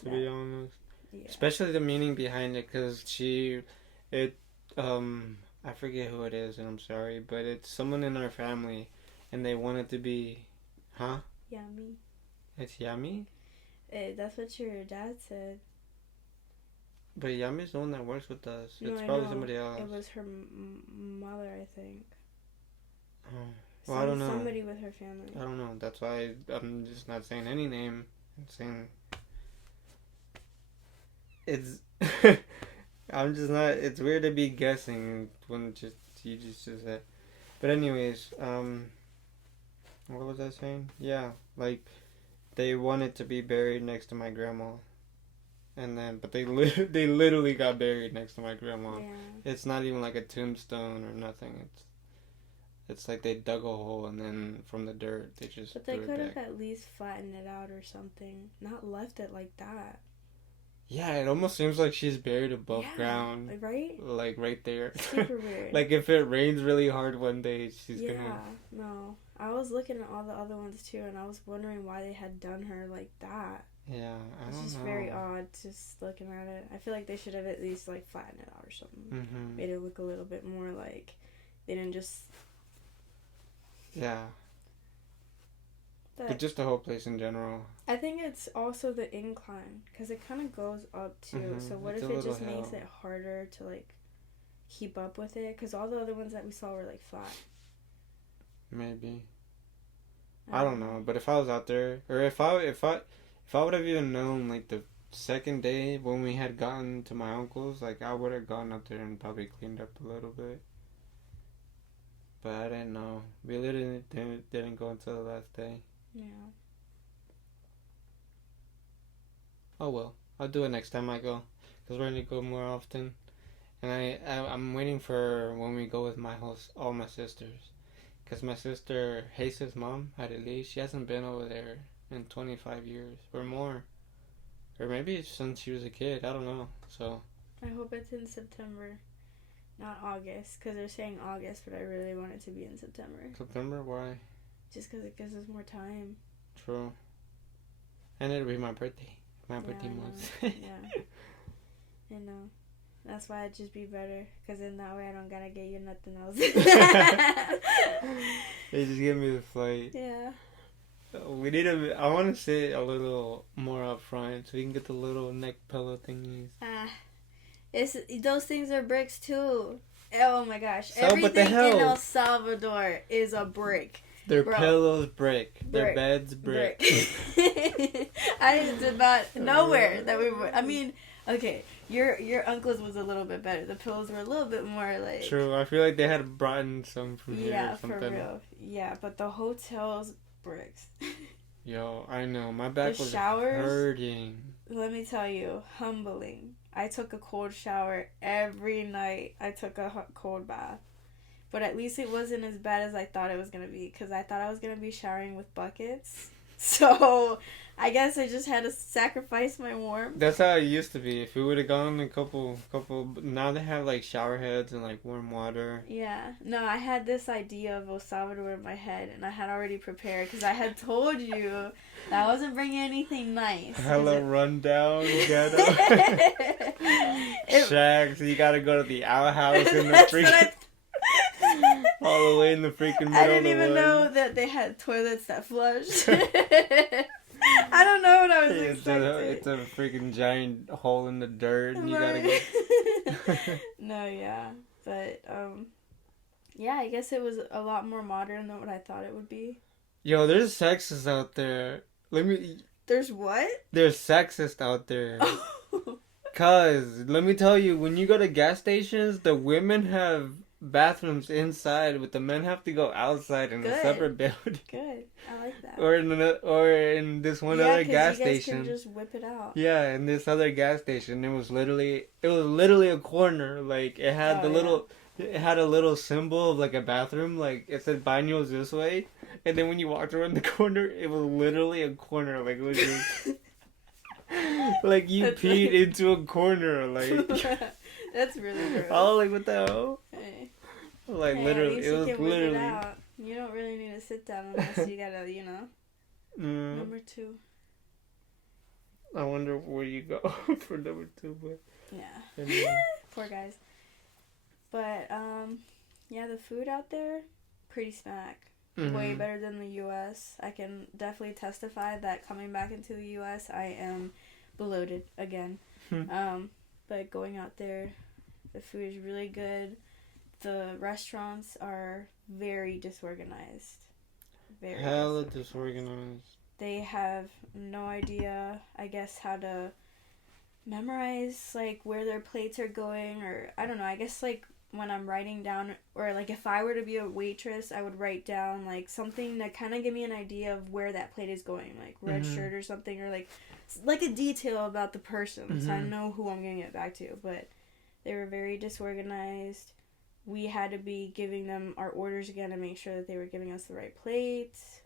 To be honest. Yeah. Especially the meaning behind it, because I forget who it is, and I'm sorry, but it's someone in our family, and they want it to be, Yummy. It's Yummy? That's what your dad said. But Yami's the one that works with us. No, it's probably somebody else. It was her mother, I think. Oh. Well, I don't know. Somebody with her family. I don't know. That's why I'm just not saying any name. I'm saying... It's... I'm just not... It's weird to be guessing when you just said... But anyways, what was I saying? Yeah, like, they wanted to be buried next to my grandma. And then, but they literally got buried next to my grandma. Yeah. It's not even like a tombstone or nothing. It's like they dug a hole, and then from the dirt they just. But they could have at least flattened it out or something. Not left it like that. Yeah, it almost seems like she's buried above ground. Right? Like right there. Super weird. Like if it rains really hard one day, she's gonna. Yeah, no. I was looking at all the other ones too, and I was wondering why they had done her like that. Yeah, I don't know. It's just very odd just looking at it. I feel like they should have at least like flattened it out or something. Mm-hmm. Made it look a little bit more like they didn't just. Yeah. But just the whole place in general. I think it's also the incline, because it kind of goes up too. Mm-hmm. So what if it just makes it harder to like keep up with it? Because all the other ones that we saw were like flat. Maybe. I don't know, but if I was out there, or if I would have even known, like, the second day when we had gotten to my uncle's, like, I would have gone up there and probably cleaned up a little bit. But I didn't know. We literally didn't go until the last day. Yeah. Oh, well. I'll do it next time I go, because we're going to go more often. And I'm waiting for when we go with my host, all my sisters. Because my sister, Jesus' mom, Adelie, she hasn't been over there in 25 years or more. Or maybe it's since she was a kid. I don't know. So I hope it's in September, not August. Because they're saying August, but I really want it to be in September. September? Why? Just because it gives us more time. True. And it'll be my birthday. My birthday month. Yeah. I know. That's why it'd just be better. Because in that way I don't gotta get you nothing else. They just give me the flight. Yeah. We need I want to sit a little more up front so we can get the little neck pillow thingies. Those things are bricks too. Oh my gosh. So, Everything in El Salvador is a brick. Their pillows brick. Their beds brick. I did not nowhere that we were. I mean, okay, your uncle's was a little bit better. The pillows were a little bit more like. True, I feel like they had brought in some from here or something. Yeah, for real. Yeah, but the hotel's bricks. Yo, I know. My back was hurting. Let me tell you, humbling. I took a cold shower every night. I took a cold bath. But at least it wasn't as bad as I thought it was going to be. Because I thought I was going to be showering with buckets. So, I guess I just had to sacrifice my warmth. That's how it used to be. If we would have gone a couple... Now they have, like, shower heads and, like, warm water. Yeah. No, I had this idea of El Salvador in my head. And I had already prepared. Because I had told you that I wasn't bringing anything nice. Hella rundown ghetto. Shags. You gotta go to the outhouse in the freaking... all the way in the freaking middle. I didn't even know that they had toilets that flushed. I don't know what I was expecting. It's a freaking giant hole in the dirt and you gotta go. No, yeah. But, yeah, I guess it was a lot more modern than what I thought it would be. Yo, there's sexists out there. There's what? There's sexists out there. Cause, let me tell you, when you go to gas stations, the women have bathrooms inside, but the men have to go outside in a separate building. Good, I like that. Or in this one other gas station. Yeah, 'cause you guys can just whip it out. Yeah, in this other gas station, it was literally a corner. Like it had it had a little symbol of like a bathroom. Like it said "baños this way," and then when you walked around the corner, it was literally a corner. Like it was just like you peed into a corner. Like that's really gross. Oh, like what the hell? Hey. Like literally, it was literally. You don't really need to sit down unless you gotta, Number 2. I wonder where you go for number 2, but yeah, poor guys. But yeah, the food out there, pretty smack. Mm-hmm. Way better than the U.S. I can definitely testify that coming back into the U.S., I am bloated again. But going out there, the food is really good. The restaurants are very disorganized. Hella disorganized. They have no idea, I guess, how to memorize, like, where their plates are going, or, I don't know, I guess, like, when I'm writing down, or, like, if I were to be a waitress, I would write down, like, something to kind of give me an idea of where that plate is going, like, red shirt or something, or, like a detail about the person, so I know who I'm gonna get back to, but they were very disorganized. We had to be giving them our orders again to make sure that they were giving us the right plates.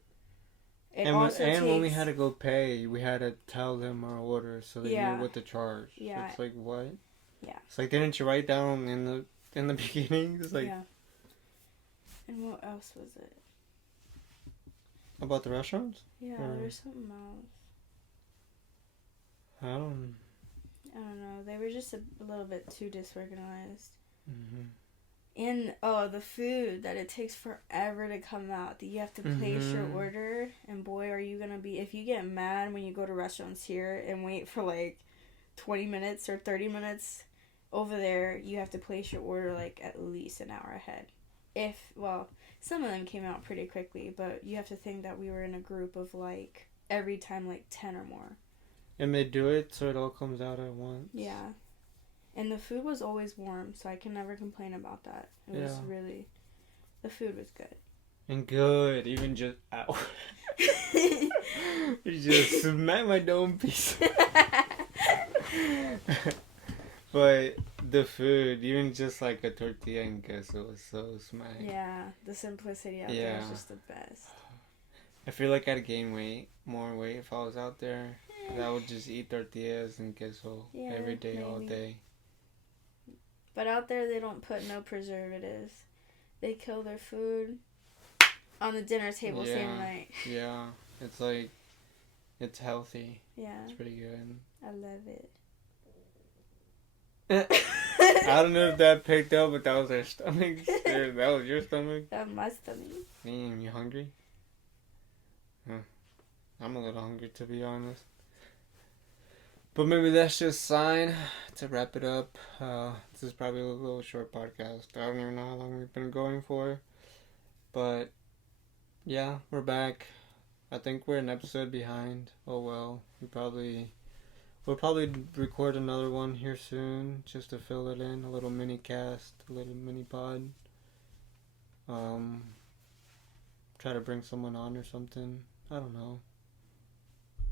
When we had to go pay, we had to tell them our orders so they knew what to charge. Yeah. So it's like, what? Yeah. It's like, didn't you write down in the beginning? It's like... Yeah. And what else was it? About the restaurants? Yeah, there's something else. I don't know. They were just a little bit too disorganized. Mm-hmm. And, the food, that it takes forever to come out. That you have to place your order. And boy, are you going to be... If you get mad when you go to restaurants here and wait for, 20 minutes or 30 minutes over there, you have to place your order, at least an hour ahead. Some of them came out pretty quickly, but you have to think that we were in a group of, every time, 10 or more. And they do it so it all comes out at once. Yeah. And the food was always warm, so I can never complain about that. It was really... The food was good. And good. Even just... Ow. You just smacked my dome piece. But the food, even just like a tortilla and queso was so smack. Yeah, the simplicity out there is just the best. I feel like I'd gain more weight if I was out there. 'Cause I would just eat tortillas and queso every day, all day. But out there, they don't put no preservatives. They kill their food on the dinner table same night. Yeah, it's like, it's healthy. Yeah. It's pretty good. I love it. I don't know if that picked up, but that was our stomach. That was your stomach? That was my stomach. Damn, you hungry? Huh. I'm a little hungry, to be honest. But maybe that's just a sign to wrap it up. This is probably a little short podcast. I don't even know how long we've been going for. But, yeah, we're back. I think we're an episode behind. Oh well. We'll probably record another one here soon, just to fill it in. A little mini cast, a little mini pod. Try to bring someone on or something. I don't know.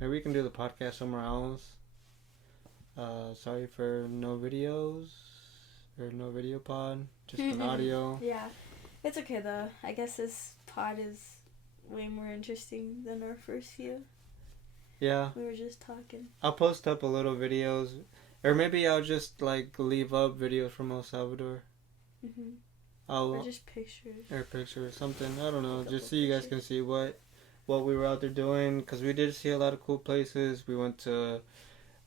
Maybe we can do the podcast somewhere else. Sorry for no videos or no video pod, just an audio. Yeah, it's okay though. I guess this pod is way more interesting than our first few. Yeah. We were just talking. I'll post up a little videos, or maybe I'll just like leave up videos from El Salvador. Or just pictures. Or pictures, something. I don't know. Just so you guys can see what we were out there doing, because we did see a lot of cool places. We went to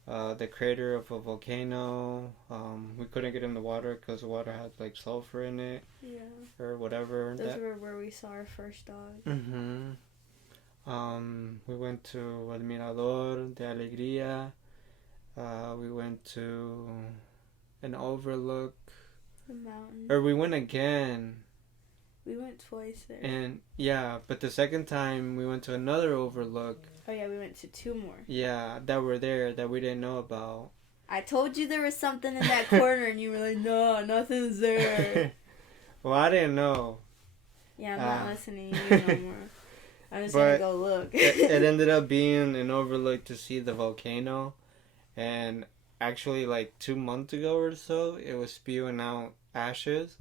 the crater of a volcano. We couldn't get in the water because the water had like sulfur in it. Yeah. Or whatever. Those were where we saw our first dog. We went to El Mirador de Alegría. We went to an overlook. The mountain. Or we went again. We went twice there. And yeah, but the second time we went to another overlook. Oh yeah, we went to 2 more. Yeah, that were there that we didn't know about. I told you there was something in that corner and you were like, no, nothing's there. Well, I didn't know. Yeah, I'm not listening to you no more. I'm just gonna go look. it ended up being an overlook to see the volcano. And actually, like 2 months ago or so, it was spewing out ashes.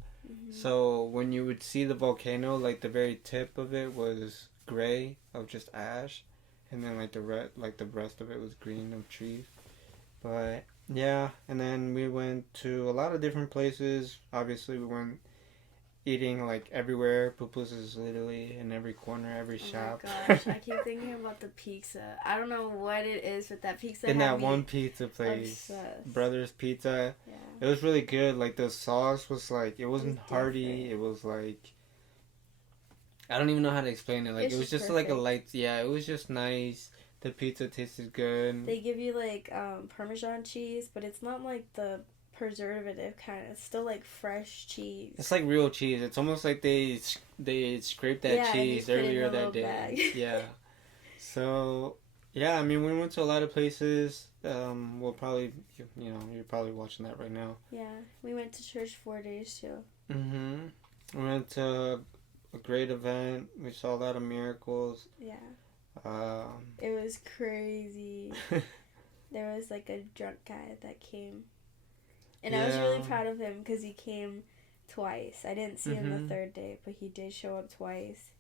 So when you would see the volcano, like the very tip of it was gray of just ash, and then like the rest of it was green of trees. But yeah, and then we went to a lot of different places. Obviously, we went eating like everywhere. Pupus is literally in every corner, every shop. Oh my gosh, I keep thinking about the pizza. I don't know what it is, but that pizza. In that one pizza place, obsessed. Brothers Pizza. Yeah. It was really good. Like the sauce was like, it wasn't hearty. It was like, I don't even know how to explain it. Like it was just like a light. Yeah, it was just nice. The pizza tasted good. They give you like Parmesan cheese, but it's not like the preservative kind. It's still like fresh cheese. It's like real cheese. It's almost like they scraped that cheese earlier that day. Yeah. So yeah, I mean, we went to a lot of places. We'll probably, you're probably watching that right now. Yeah, we went to church 4 days too. We went to a great event. We saw a lot of miracles. Yeah. It was crazy. There was like a drunk guy that came. And I was really proud of him because he came twice. I didn't see him the third day, but he did show up twice.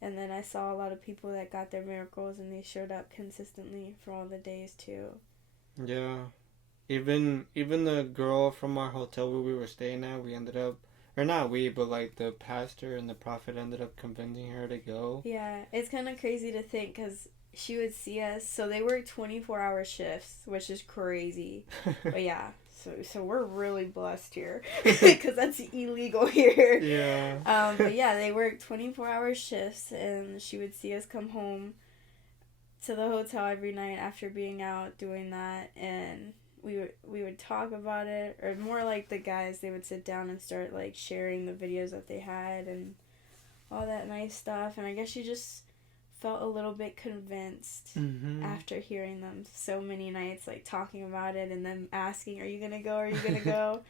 And then I saw a lot of people that got their miracles and they showed up consistently for all the days too. Yeah. Even the girl from our hotel where we were staying at, we ended up, or not we, but like the pastor and the prophet ended up convincing her to go. Yeah, it's kind of crazy to think because she would see us. So they work 24-hour shifts, which is crazy. But yeah, so we're really blessed here because that's illegal here. Yeah. But yeah, they work 24-hour shifts and she would see us come home to the hotel every night after being out doing that, and we would talk about it, or more like the guys, they would sit down and start like sharing the videos that they had and all that nice stuff. And I guess she just felt a little bit convinced after hearing them so many nights, like talking about it and then asking, are you gonna go, are you gonna go?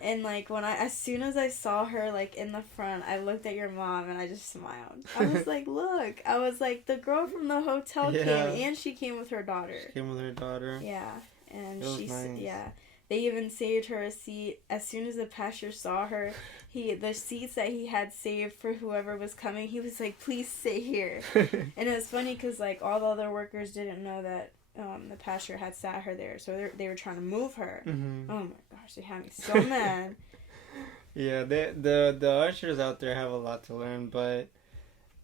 And like as soon as I saw her like in the front, I looked at your mom and I just smiled. I was like, look, I was like, the girl from the hotel came, and she came with her daughter. She came with her daughter. Yeah. And nice. yeah, They even saved her a seat. As soon as the pastor saw her, the seats that he had saved for whoever was coming, he was like, please stay here. And it was funny because, like, all the other workers didn't know that the pastor had sat her there. So they were trying to move her. Mm-hmm. Oh, my gosh. They had me so mad. Yeah, the ushers out there have a lot to learn, but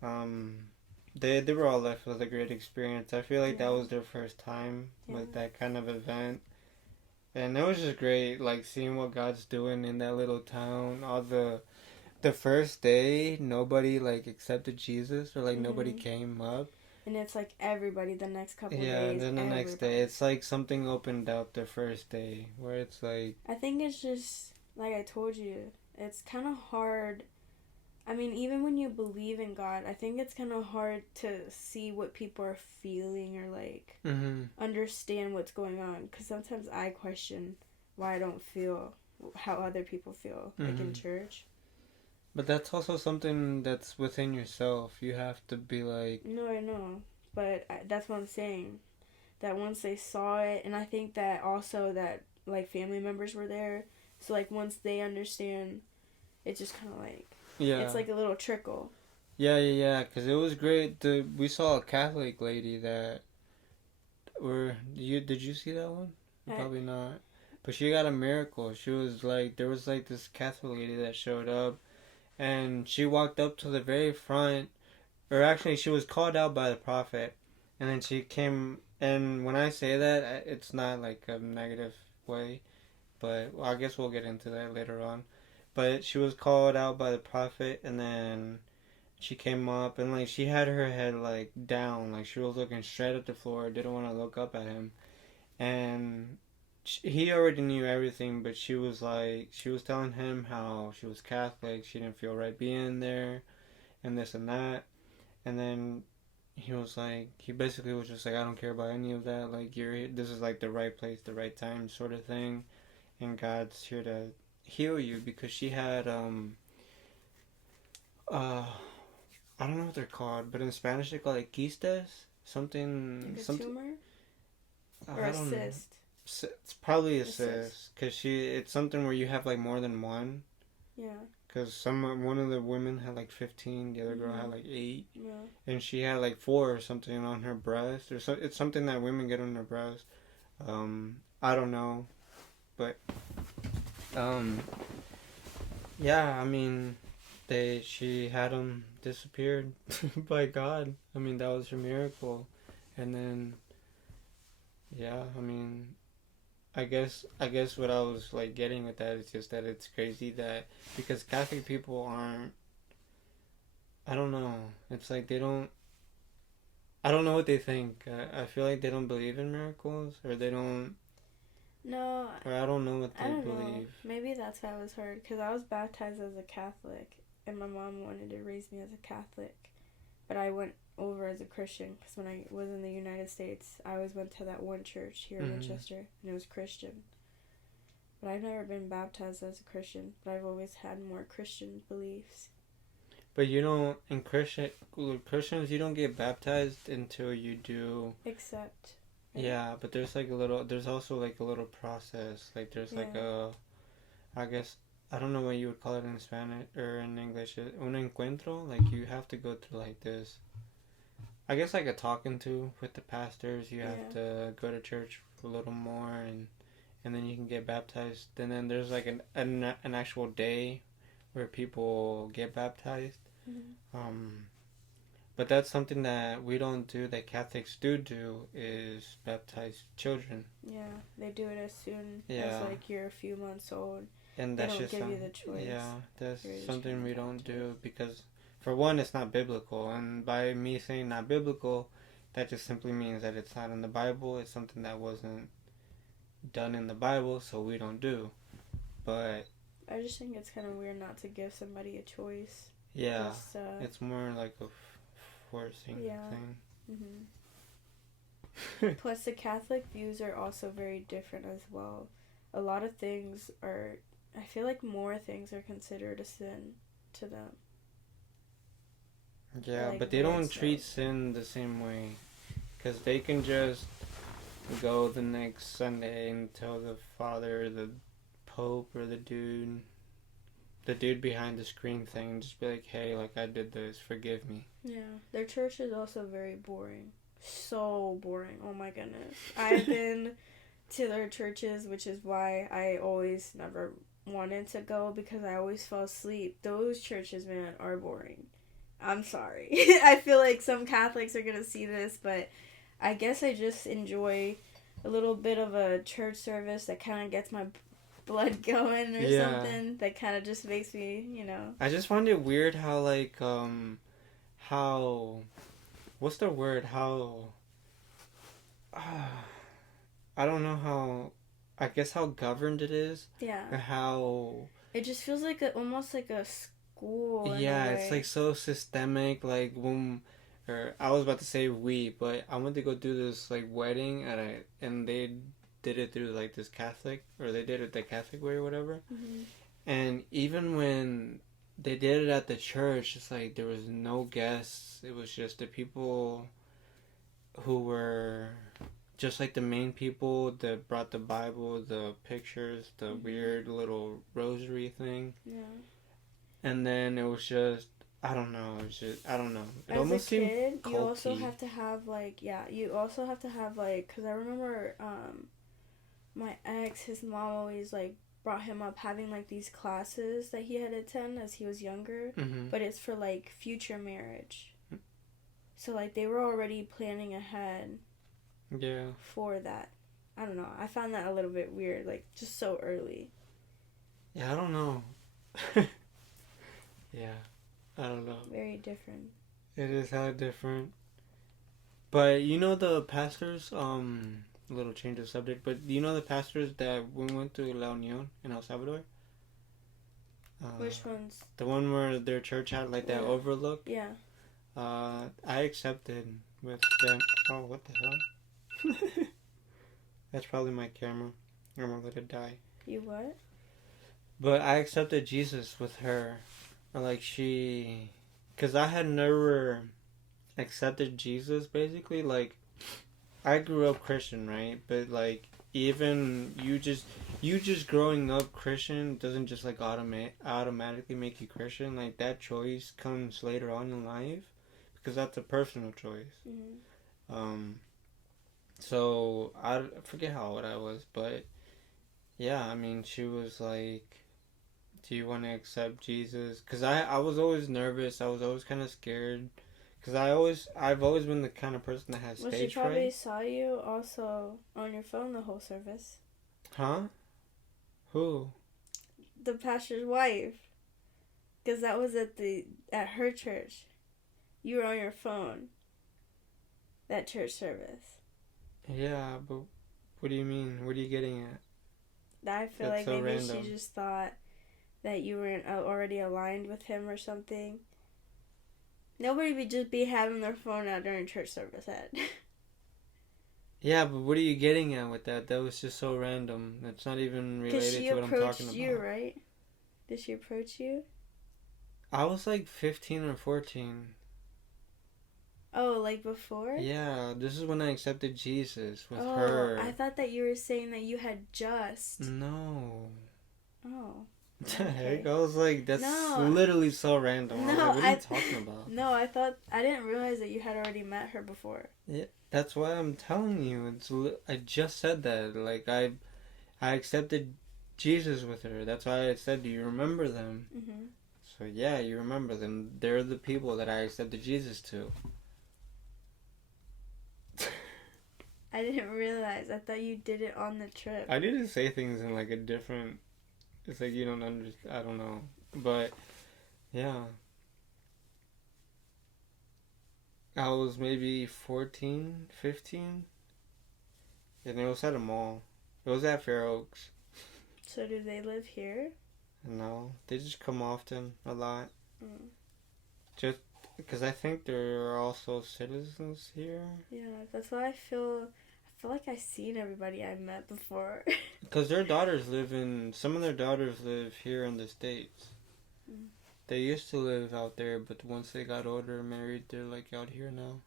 they were all left with a great experience. I feel like that was their first time with that kind of event. And it was just great, like, seeing what God's doing in that little town. All the first day, nobody, like, accepted Jesus, or, like, nobody came up. And it's, like, everybody the next couple days. Yeah, and then the next day, it's, like, something opened up the first day, where it's, like... I think it's just, like I told you, it's kind of hard. I mean, even when you believe in God, I think it's kind of hard to see what people are feeling or, like, understand what's going on. Because sometimes I question why I don't feel how other people feel, like, in church. But that's also something that's within yourself. You have to be like... No, I know. But that's what I'm saying. That once they saw it, and I think that also that, like, family members were there. So, like, once they understand, it's just kind of like... Yeah. It's like a little trickle. Yeah. Because it was great. We saw a Catholic lady that... Did you see that one? Probably not. But she got a miracle. She was like... There was, like, this Catholic lady that showed up. And she walked up to the very front, or actually she was called out by the prophet, and then she came, and when I say that, it's not like a negative way, but I guess we'll get into that later on. But she was called out by the prophet, and then she came up, and like she had her head like down, like she was looking straight at the floor, didn't want to look up at him, and he already knew everything, but she was telling him how she was Catholic, she didn't feel right being there, and this and that, and then he basically was just like, I don't care about any of that, like, this is like the right place, the right time sort of thing, and God's here to heal you, because she had, I don't know what they're called, but in Spanish they call it quistes, something, like a tumor? Or I a don't cyst? know. It's probably a cyst, because it's something where you have like more than one. Yeah. Because one of the women had like 15, the other girl had like 8, yeah. And she had like 4 or something on her breast, or so. It's something that women get on their breast. I don't know, but yeah. I mean, she had them disappeared by God. I mean, that was her miracle, and then yeah. I mean. I guess what I was like getting with that is just that it's crazy that because Catholic people aren't, I don't know, it's like they don't, I don't know what they think. I feel like they don't believe in miracles, or they don't. No. Or I don't know what they believe. Know. Maybe that's why I was hurt, because I was baptized as a Catholic, and my mom wanted to raise me as a Catholic, but I went over as a Christian, because when I was in the United States, I always went to that one church here in Winchester, and it was Christian. But I've never been baptized as a Christian, but I've always had more Christian beliefs. But you don't, in Christians, you don't get baptized until you do... Accept. Yeah, but there's also like a little process, like there's like I guess, I don't know what you would call it in Spanish, or in English, un encuentro, like you have to go through like this, I guess like a talking to with the pastors. You have to go to church a little more, and then you can get baptized. And then there's like an actual day where people get baptized. But that's something that we don't do, that Catholics do, is baptize children. Yeah, they do it as soon as like you're a few months old. And that's just give you the choice. Yeah, that's something we don't do, because for one, it's not biblical, and by me saying not biblical, that just simply means that it's not in the Bible. It's something that wasn't done in the Bible, so we don't do. But I just think it's kind of weird not to give somebody a choice. Yeah, it's more like a forcing thing. Plus, the Catholic views are also very different as well. A lot of things are, I feel like more things are considered a sin to them. Yeah, like, but they don't treat sin the same way. Because they can just, go the next Sunday and tell the father, the pope, or the dude behind the screen thing, just be like, hey, like, I did this, forgive me. Yeah, their church is also very boring. So boring. Oh my goodness. I've been to their churches, which is why I always never wanted to go, because I always fell asleep. Those churches, man, are boring. I'm sorry. I feel like some Catholics are gonna see this, but I guess I just enjoy a little bit of a church service that kind of gets my blood going or something. That kind of just makes me, I just find it weird how, like, what's the word? I don't know how, I guess how governed it is. Yeah. Or how... It just feels like almost like a school. Yeah, it's like so systemic. Like or I was about to say but I went to go do this like wedding and they did it through like this Catholic, or they did it the Catholic way or whatever. Mm-hmm. And even when they did it at the church, it's like there was no guests. It was just the people who were just like the main people that brought the Bible, the pictures, the weird little rosary thing. Yeah. And then it was just, I don't know. I don't know. It As almost a kid, seemed culty. you also have to have because I remember my ex, his mom always like brought him up having like these classes that he had to attend as he was younger, but it's for like future marriage. So like they were already planning ahead. Yeah. For that. I don't know. I found that a little bit weird, like just so early. Yeah, I don't know. Yeah, I don't know. Very different. It is how different. But you know the pastors, a little change of subject, but you know the pastors that we went to La Union in El Salvador? Which ones? The one where their church had like that overlook? Yeah. I accepted with them. Oh, what the hell? That's probably my camera. I'm gonna let it die. You what? But I accepted Jesus with her. Like because I had never accepted Jesus, basically. Like, I grew up Christian, right? But like, even you just growing up Christian doesn't just like automatically make you Christian. Like, that choice comes later on in life, because that's a personal choice. So I forget how old I was, but yeah, I mean, she was like, do you want to accept Jesus? Because I was always nervous. I was always kind of scared. Because I've always been the kind of person that has stage fright. Well, she probably saw you also on your phone the whole service. Huh? Who? The pastor's wife. Because that was at her church. You were on your phone. That church service. Yeah, but what do you mean? What are you getting at? I feel That's like so maybe random. she just thought that you weren't already aligned with him or something. Nobody would just be having their phone out during church service, Ed. Yeah, but what are you getting at with that? That was just so random. That's not even related to what I'm talking about. Because she approached you, right? Did she approach you? I was like 15 or 14. Oh, like before? Yeah, this is when I accepted Jesus with Oh, her. I thought that you were saying that you had just. No. Oh. The heck? I was like, that's literally so random. I was like, what are you talking about? No, I didn't realize that you had already met her before. Yeah, that's why I'm telling you. I just said that. Like, I accepted Jesus with her. That's why I said, do you remember them? Mm-hmm. So yeah, you remember them. They're the people that I accepted Jesus to. I didn't realize. I thought you did it on the trip. I didn't say things in like a different... It's like you don't understand. I don't know. But, yeah. I was maybe 14, 15. And it was at a mall. It was at Fair Oaks. So do they live here? No. They just come often. A lot. Mm. Just because I think they're also citizens here. Yeah, that's why I feel like I've seen everybody I've met before. Because some of their daughters live here in the States. Mm. They used to live out there, but once they got older and married, they're like out here now.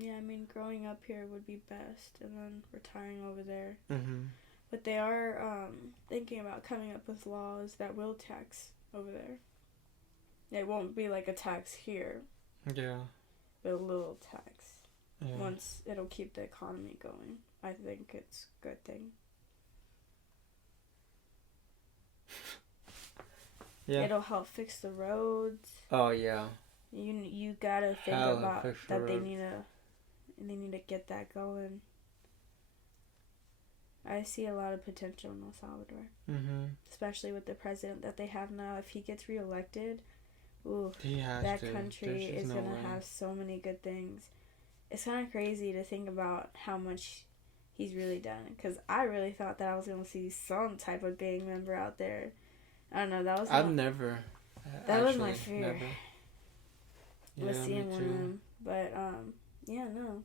Yeah, I mean, growing up here would be best, and then retiring over there. Mm-hmm. But they are thinking about coming up with laws that will tax over there. It won't be like a tax here, Yeah. but a little tax. Yeah. Once it'll keep the economy going. I think it's a good thing. Yeah. It'll help fix the roads. Oh yeah. You gotta think Hella about fix the that. They roads. need to get that going. I see a lot of potential in El Salvador. Mm-hmm. Especially with the president that they have now. If he gets reelected, that country is going to have so many good things. It's kind of crazy to think about how much he's really done. Because I really thought that I was going to see some type of gang member out there. I don't know. That was my fear. Never. Was Yeah, seeing me one of too. them. But, no.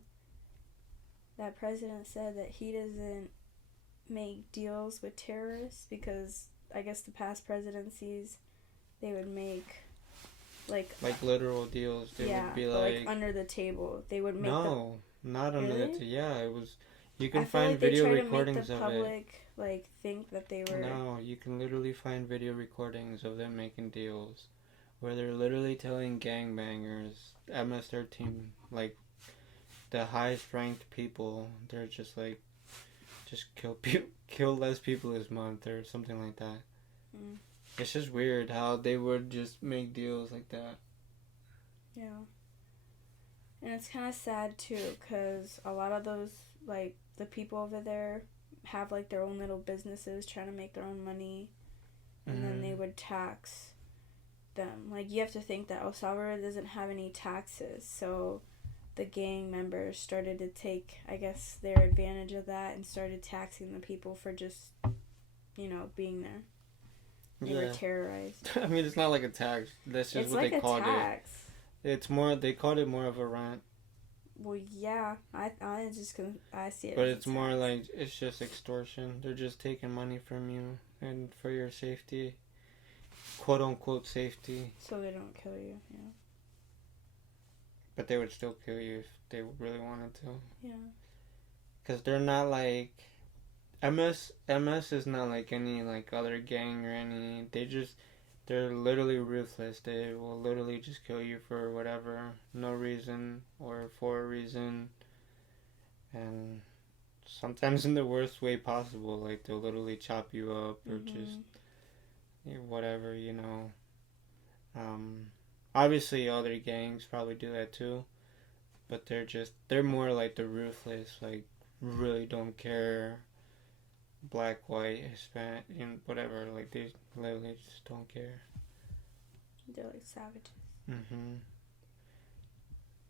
That president said that he doesn't make deals with terrorists because I guess the past presidencies they would make like literal deals. They would be like under the table. They would make not under Really? the yeah. It was you can I feel find like they video try recordings to make the of it. public like think that they were No, you can literally find video recordings of them making deals where they're literally telling gangbangers, MS-13, like the highest ranked people, they're just like, just kill less people this month or something like that. Mm. It's just weird how they would just make deals like that. Yeah. And it's kind of sad too because a lot of those like the people over there have like their own little businesses trying to make their own money, and then they would tax them. Like you have to think that El Salvador doesn't have any taxes, so the gang members started to take, I guess, their advantage of that and started taxing the people for just, being there. They were terrorized. I mean, it's not like a tax. That's just it's what like they called tax. it. It's more. They called it more of a rent. Well, yeah, I see it. But it's more like it's just extortion. They're just taking money from you and for your safety, quote unquote safety. So they don't kill you. Yeah. But they would still kill you if they really wanted to. Yeah. Because they're not like MS is not like any like other gang or any. They're literally ruthless. They will literally just kill you for whatever, no reason or for a reason, and sometimes in the worst way possible. Like they'll literally chop you up or just whatever, Obviously, other gangs probably do that too, but they're more like the ruthless, like really don't care, black, white, Hispanic, and whatever. Like they literally just don't care. They're like savages. Mhm.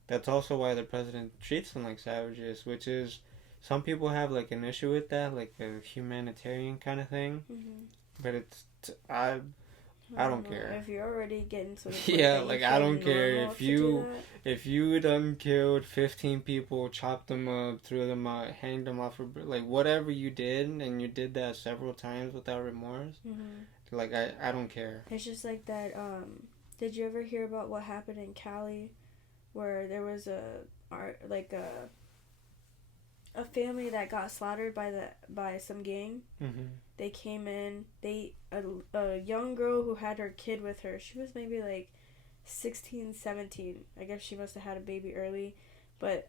That's also why the president treats them like savages, which is some people have like an issue with that, like a humanitarian kind of thing. Mm-hmm. But I don't care. If you're already getting to the point yeah, like I don't care if you done killed 15 people, chopped them up, threw them out, hanged them off, like whatever you did, and you did that several times without remorse. Mm-hmm. Like I don't care. It's just like that. Did you ever hear about what happened in Cali, where there was a family that got slaughtered by some gang? Mm-hmm. They came in. A young girl who had her kid with her. She was maybe like 16, 17. I guess she must have had a baby early, but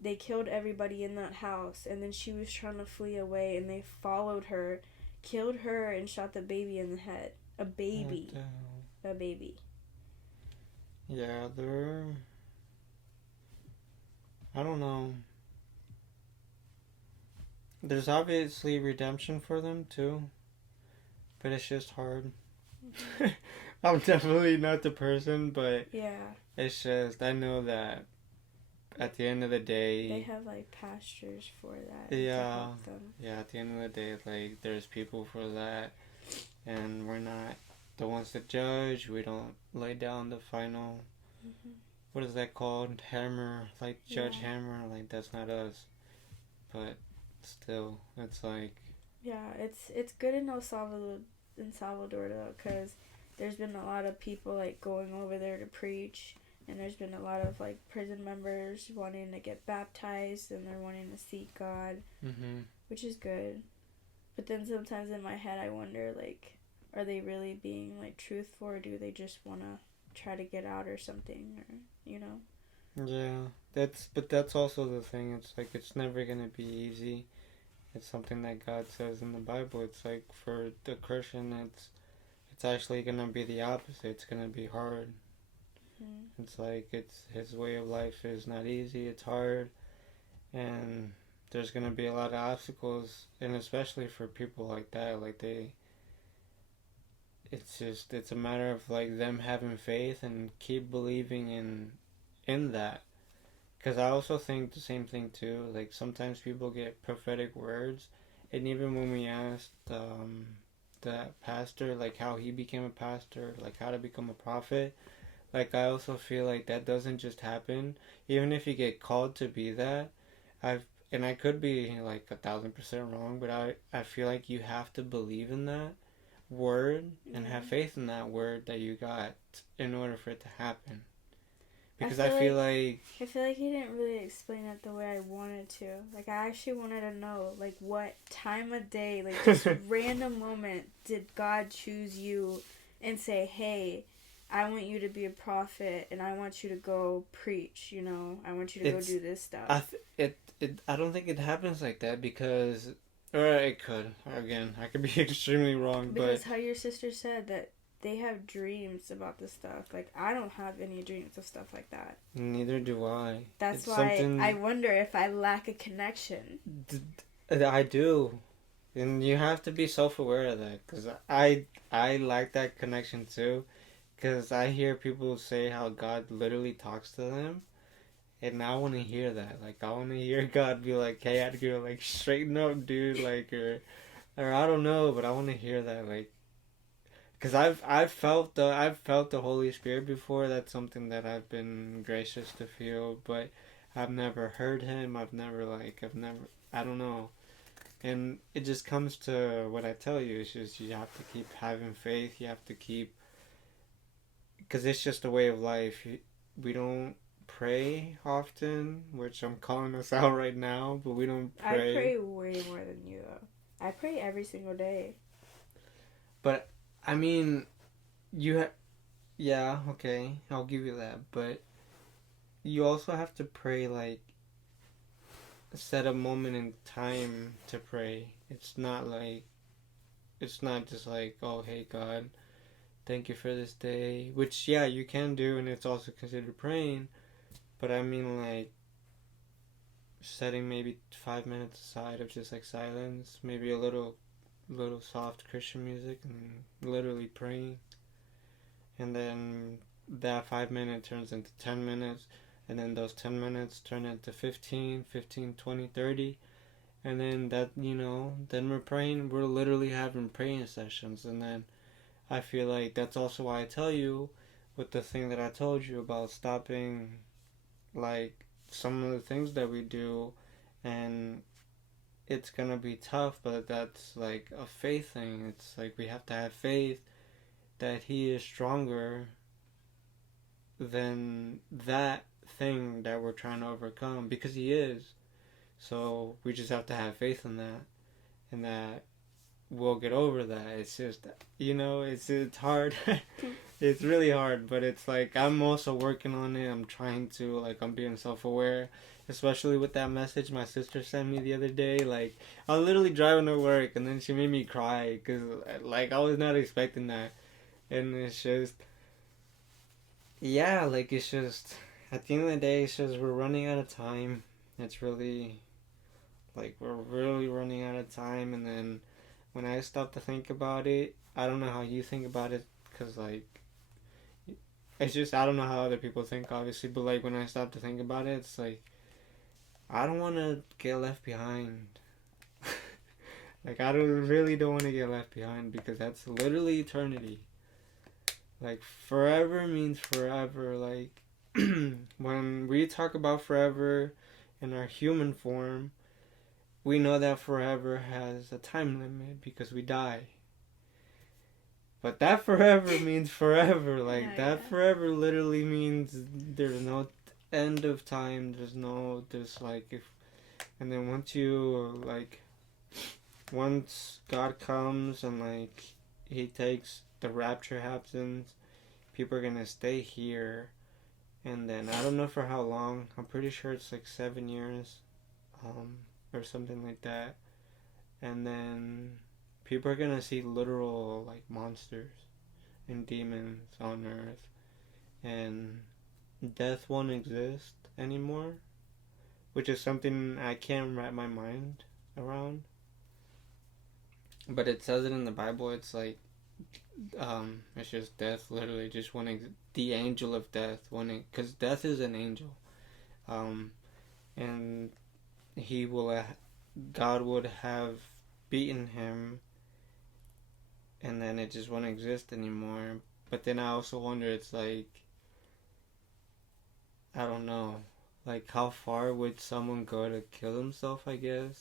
they killed everybody in that house, and then she was trying to flee away, and they followed her, killed her, and shot the baby in the head. A baby. A baby. Yeah, I don't know. There's obviously redemption for them too, but it's just hard. I'm definitely not the person, but yeah, it's just I know that at the end of the day, they have like pastures for that. Yeah, to help them. Yeah. At the end of the day, like there's people for that, and we're not the ones that judge. We don't lay down the final. Mm-hmm. What is that called? Hammer, like Judge Hammer. Like that's not us, but. Still, it's like it's good in Salvador though, because there's been a lot of people like going over there to preach, And there's been a lot of like prison members wanting to get baptized and they're wanting to seek God, which is good. But then sometimes in my head I wonder, like, are they really being like truthful, or do they just want to try to get out or something, or you know? Yeah, that's also the thing. It's like it's never gonna be easy. It's something that God says in the Bible. It's like for the Christian, it's actually gonna be the opposite. It's gonna be hard. It's like it's his way of life is not easy. It's hard, and there's gonna be a lot of obstacles, and especially for people like that, like it's a matter of like them having faith and keep believing in that. Because I also think the same thing too. Like sometimes people get prophetic words, and even when we asked that pastor like how he became a pastor, like how to become a prophet, like I also feel like that doesn't just happen. Even if you get called to be that, I've and I could be like 1,000% wrong, but I feel like you have to believe in that word and have faith in that word that you got in order for it to happen. Because I feel like he didn't really explain it the way I wanted to. Like I actually wanted to know like what time of day, like just random moment did God choose you and say, "Hey, I want you to be a prophet and I want you to go preach, you know. I want you to go do this stuff." I don't think it happens like that because or it could. Again, I could be extremely wrong, because how your sister said that they have dreams about this stuff. Like, I don't have any dreams of stuff like that. Neither do I. That's why I wonder if I lack a connection. I do. And you have to be self-aware of that. Because I lack that connection too. Because I hear people say how God literally talks to them. And I want to hear that. Like, I want to hear God be like, hey, Edgar, like, straighten up, dude. Like, or I don't know, but I want to hear that. Like, because I've felt the Holy Spirit before. That's something that I've been gracious to feel, but I've never heard Him. I don't know, and it just comes to what I tell you. It's just you have to keep having faith. You have to keep, because it's just a way of life. We don't pray often, which I'm calling us out right now, but we don't pray. I pray way more than you though. I pray every single day. But I mean, yeah, okay, I'll give you that, but you also have to pray, like, set a moment in time to pray. It's not just like, oh, hey, God, thank you for this day, which, yeah, you can do, and it's also considered praying, but I mean, like, setting maybe 5 minutes aside of just, like, silence, maybe a little soft Christian music, and literally praying, and then that 5 minutes turns into 10 minutes, and then those 10 minutes turn into 15, 20, 30, and then that, then we're literally having praying sessions, and then I feel like that's also why I tell you with the thing that I told you about stopping, like, some of the things that we do, and it's gonna be tough, but that's like a faith thing. It's like we have to have faith that He is stronger than that thing that we're trying to overcome, because He is. So we just have to have faith in that, and that we'll get over that. It's just, it's hard. It's really hard, but it's like I'm also working on it. I'm trying to, like, I'm being self-aware, especially with that message my sister sent me the other day. Like, I was literally driving to work, and then she made me cry, because, like, I was not expecting that. And it's just, yeah, like, it's just, at the end of the day, it's just we're running out of time. It's really, like, we're really running out of time, and then when I stop to think about it, I don't know how you think about it, because, like, it's just, I don't know how other people think, obviously, but, like, when I stop to think about it, it's like, I don't want to get left behind. Like, I really don't want to get left behind, because that's literally eternity. Like, forever means forever. Like, when we talk about forever in our human form, we know that forever has a time limit because we die. But that forever means forever. Like, Oh, that yeah. forever literally means there's no end of time. There's like, if, and then once God comes and, like, he takes, the rapture happens, people are gonna stay here. And then, I don't know for how long. I'm pretty sure it's like 7 years. Or something like that. And then people are gonna see literal, like, monsters and demons on Earth, and death won't exist anymore, which is something I can't wrap my mind around. But it says it in the Bible. It's like, it's just death. Literally, just the angel of death wanting, because death is an angel, and he will, God would have beaten him, and then it just won't exist anymore. But then I also wonder, it's like, I don't know, like, how far would someone go to kill himself, I guess,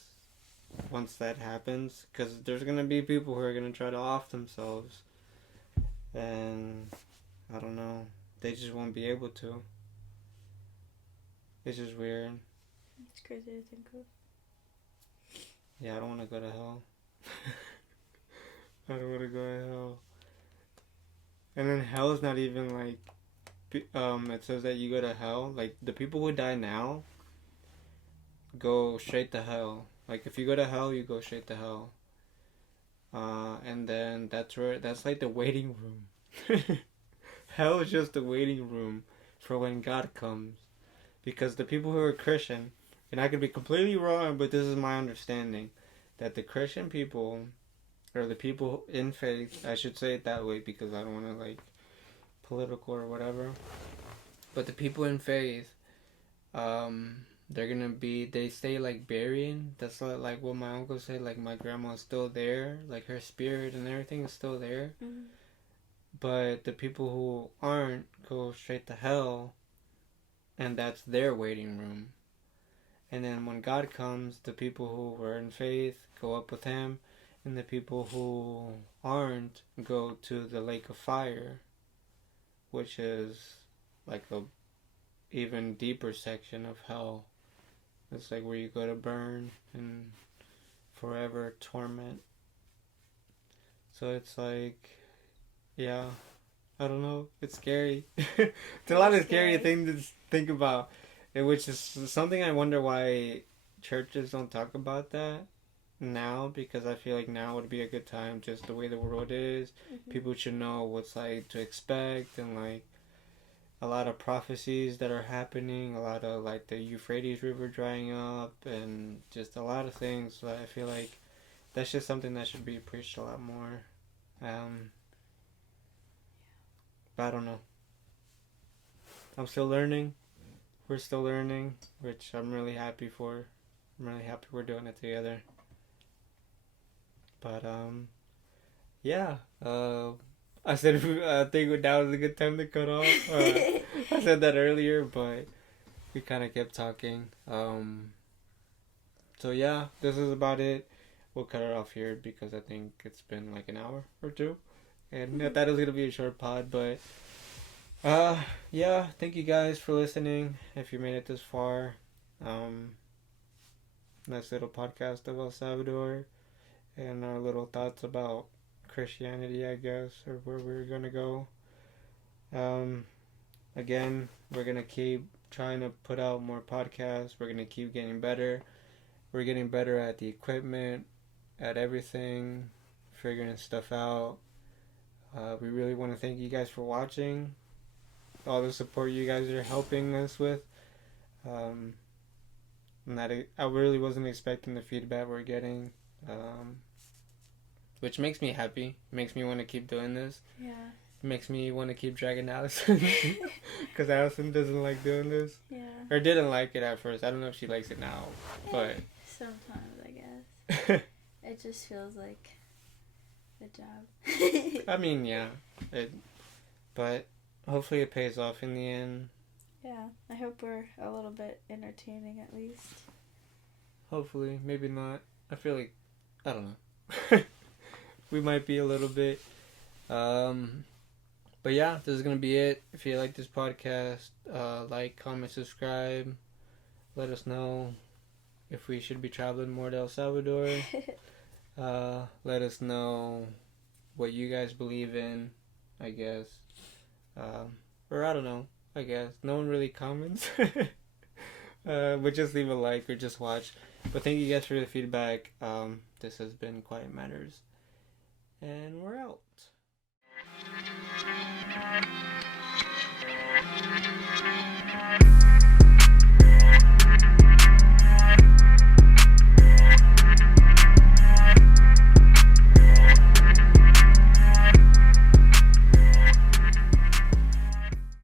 once that happens? Because there's gonna be people who are gonna try to off themselves, and I don't know, they just won't be able to. It's just weird. It's crazy to think of. Yeah, I don't want to go to hell. I don't want to go to hell. And then hell is not even like, it says that you go to hell. Like, the people who die now go straight to hell. Like, if you go to hell, you go straight to hell. And then that's like the waiting room. Hell is just the waiting room for when God comes. Because the people who are Christian, and I could be completely wrong, but this is my understanding, that the Christian people, or the people in faith, I should say it that way because I don't want to, like, political or whatever, but the people in faith, they stay, like, burying. That's like what my uncle said, like, my grandma's still there, like, her spirit and everything is still there. Mm-hmm. But the people who aren't go straight to hell, and that's their waiting room. And then when God comes, the people who were in faith go up with him, and the people who aren't go to the lake of fire, which is like a even deeper section of hell. It's like where you go to burn and forever torment. So it's like, yeah, I don't know. It's scary. It's a lot of scary things to think about, which is something I wonder why churches don't talk about that now, because I feel like now would be a good time, just the way the world is. Mm-hmm. People should know what's, like, to expect, and, like, a lot of prophecies that are happening, a lot of, like, the Euphrates River drying up, and just a lot of things. So I feel like that's just something that should be preached a lot more. But I don't know. I'm still learning. We're still learning, which I'm really happy for. I'm really happy we're doing it together. But, yeah. I said I think now is a good time to cut off. I said that earlier, but we kind of kept talking. So yeah, this is about it. We'll cut it off here because I think it's been like an hour or two, and I thought it was gonna be a short pod, but yeah. Thank you guys for listening. If you made it this far, nice little podcast of El Salvador and our little thoughts about Christianity, I guess, or where we're gonna go. Again, we're gonna keep trying to put out more podcasts. We're gonna keep getting better. We're getting better at the equipment, at everything, figuring stuff out. We really want to thank you guys for watching, all the support you guys are helping us with. I really wasn't expecting the feedback we're getting, which makes me happy. Makes me want to keep doing this. Yeah. Makes me want to keep dragging Allison, because Allison doesn't like doing this. Yeah. Or didn't like it at first. I don't know if she likes it now, but sometimes I guess it just feels like a job. I mean, yeah, but hopefully it pays off in the end. Yeah, I hope we're a little bit entertaining at least. Hopefully, maybe not. I feel like, I don't know. We might be a little bit. Um, but yeah, this is gonna be it. If you like this podcast, like, comment, subscribe. Let us know if we should be traveling more to El Salvador. Let us know what you guys believe in, I guess. Or I don't know, I guess. No one really comments. But just leave a like or just watch. But thank you guys for the feedback. This has been Quiet Matters. And we're out.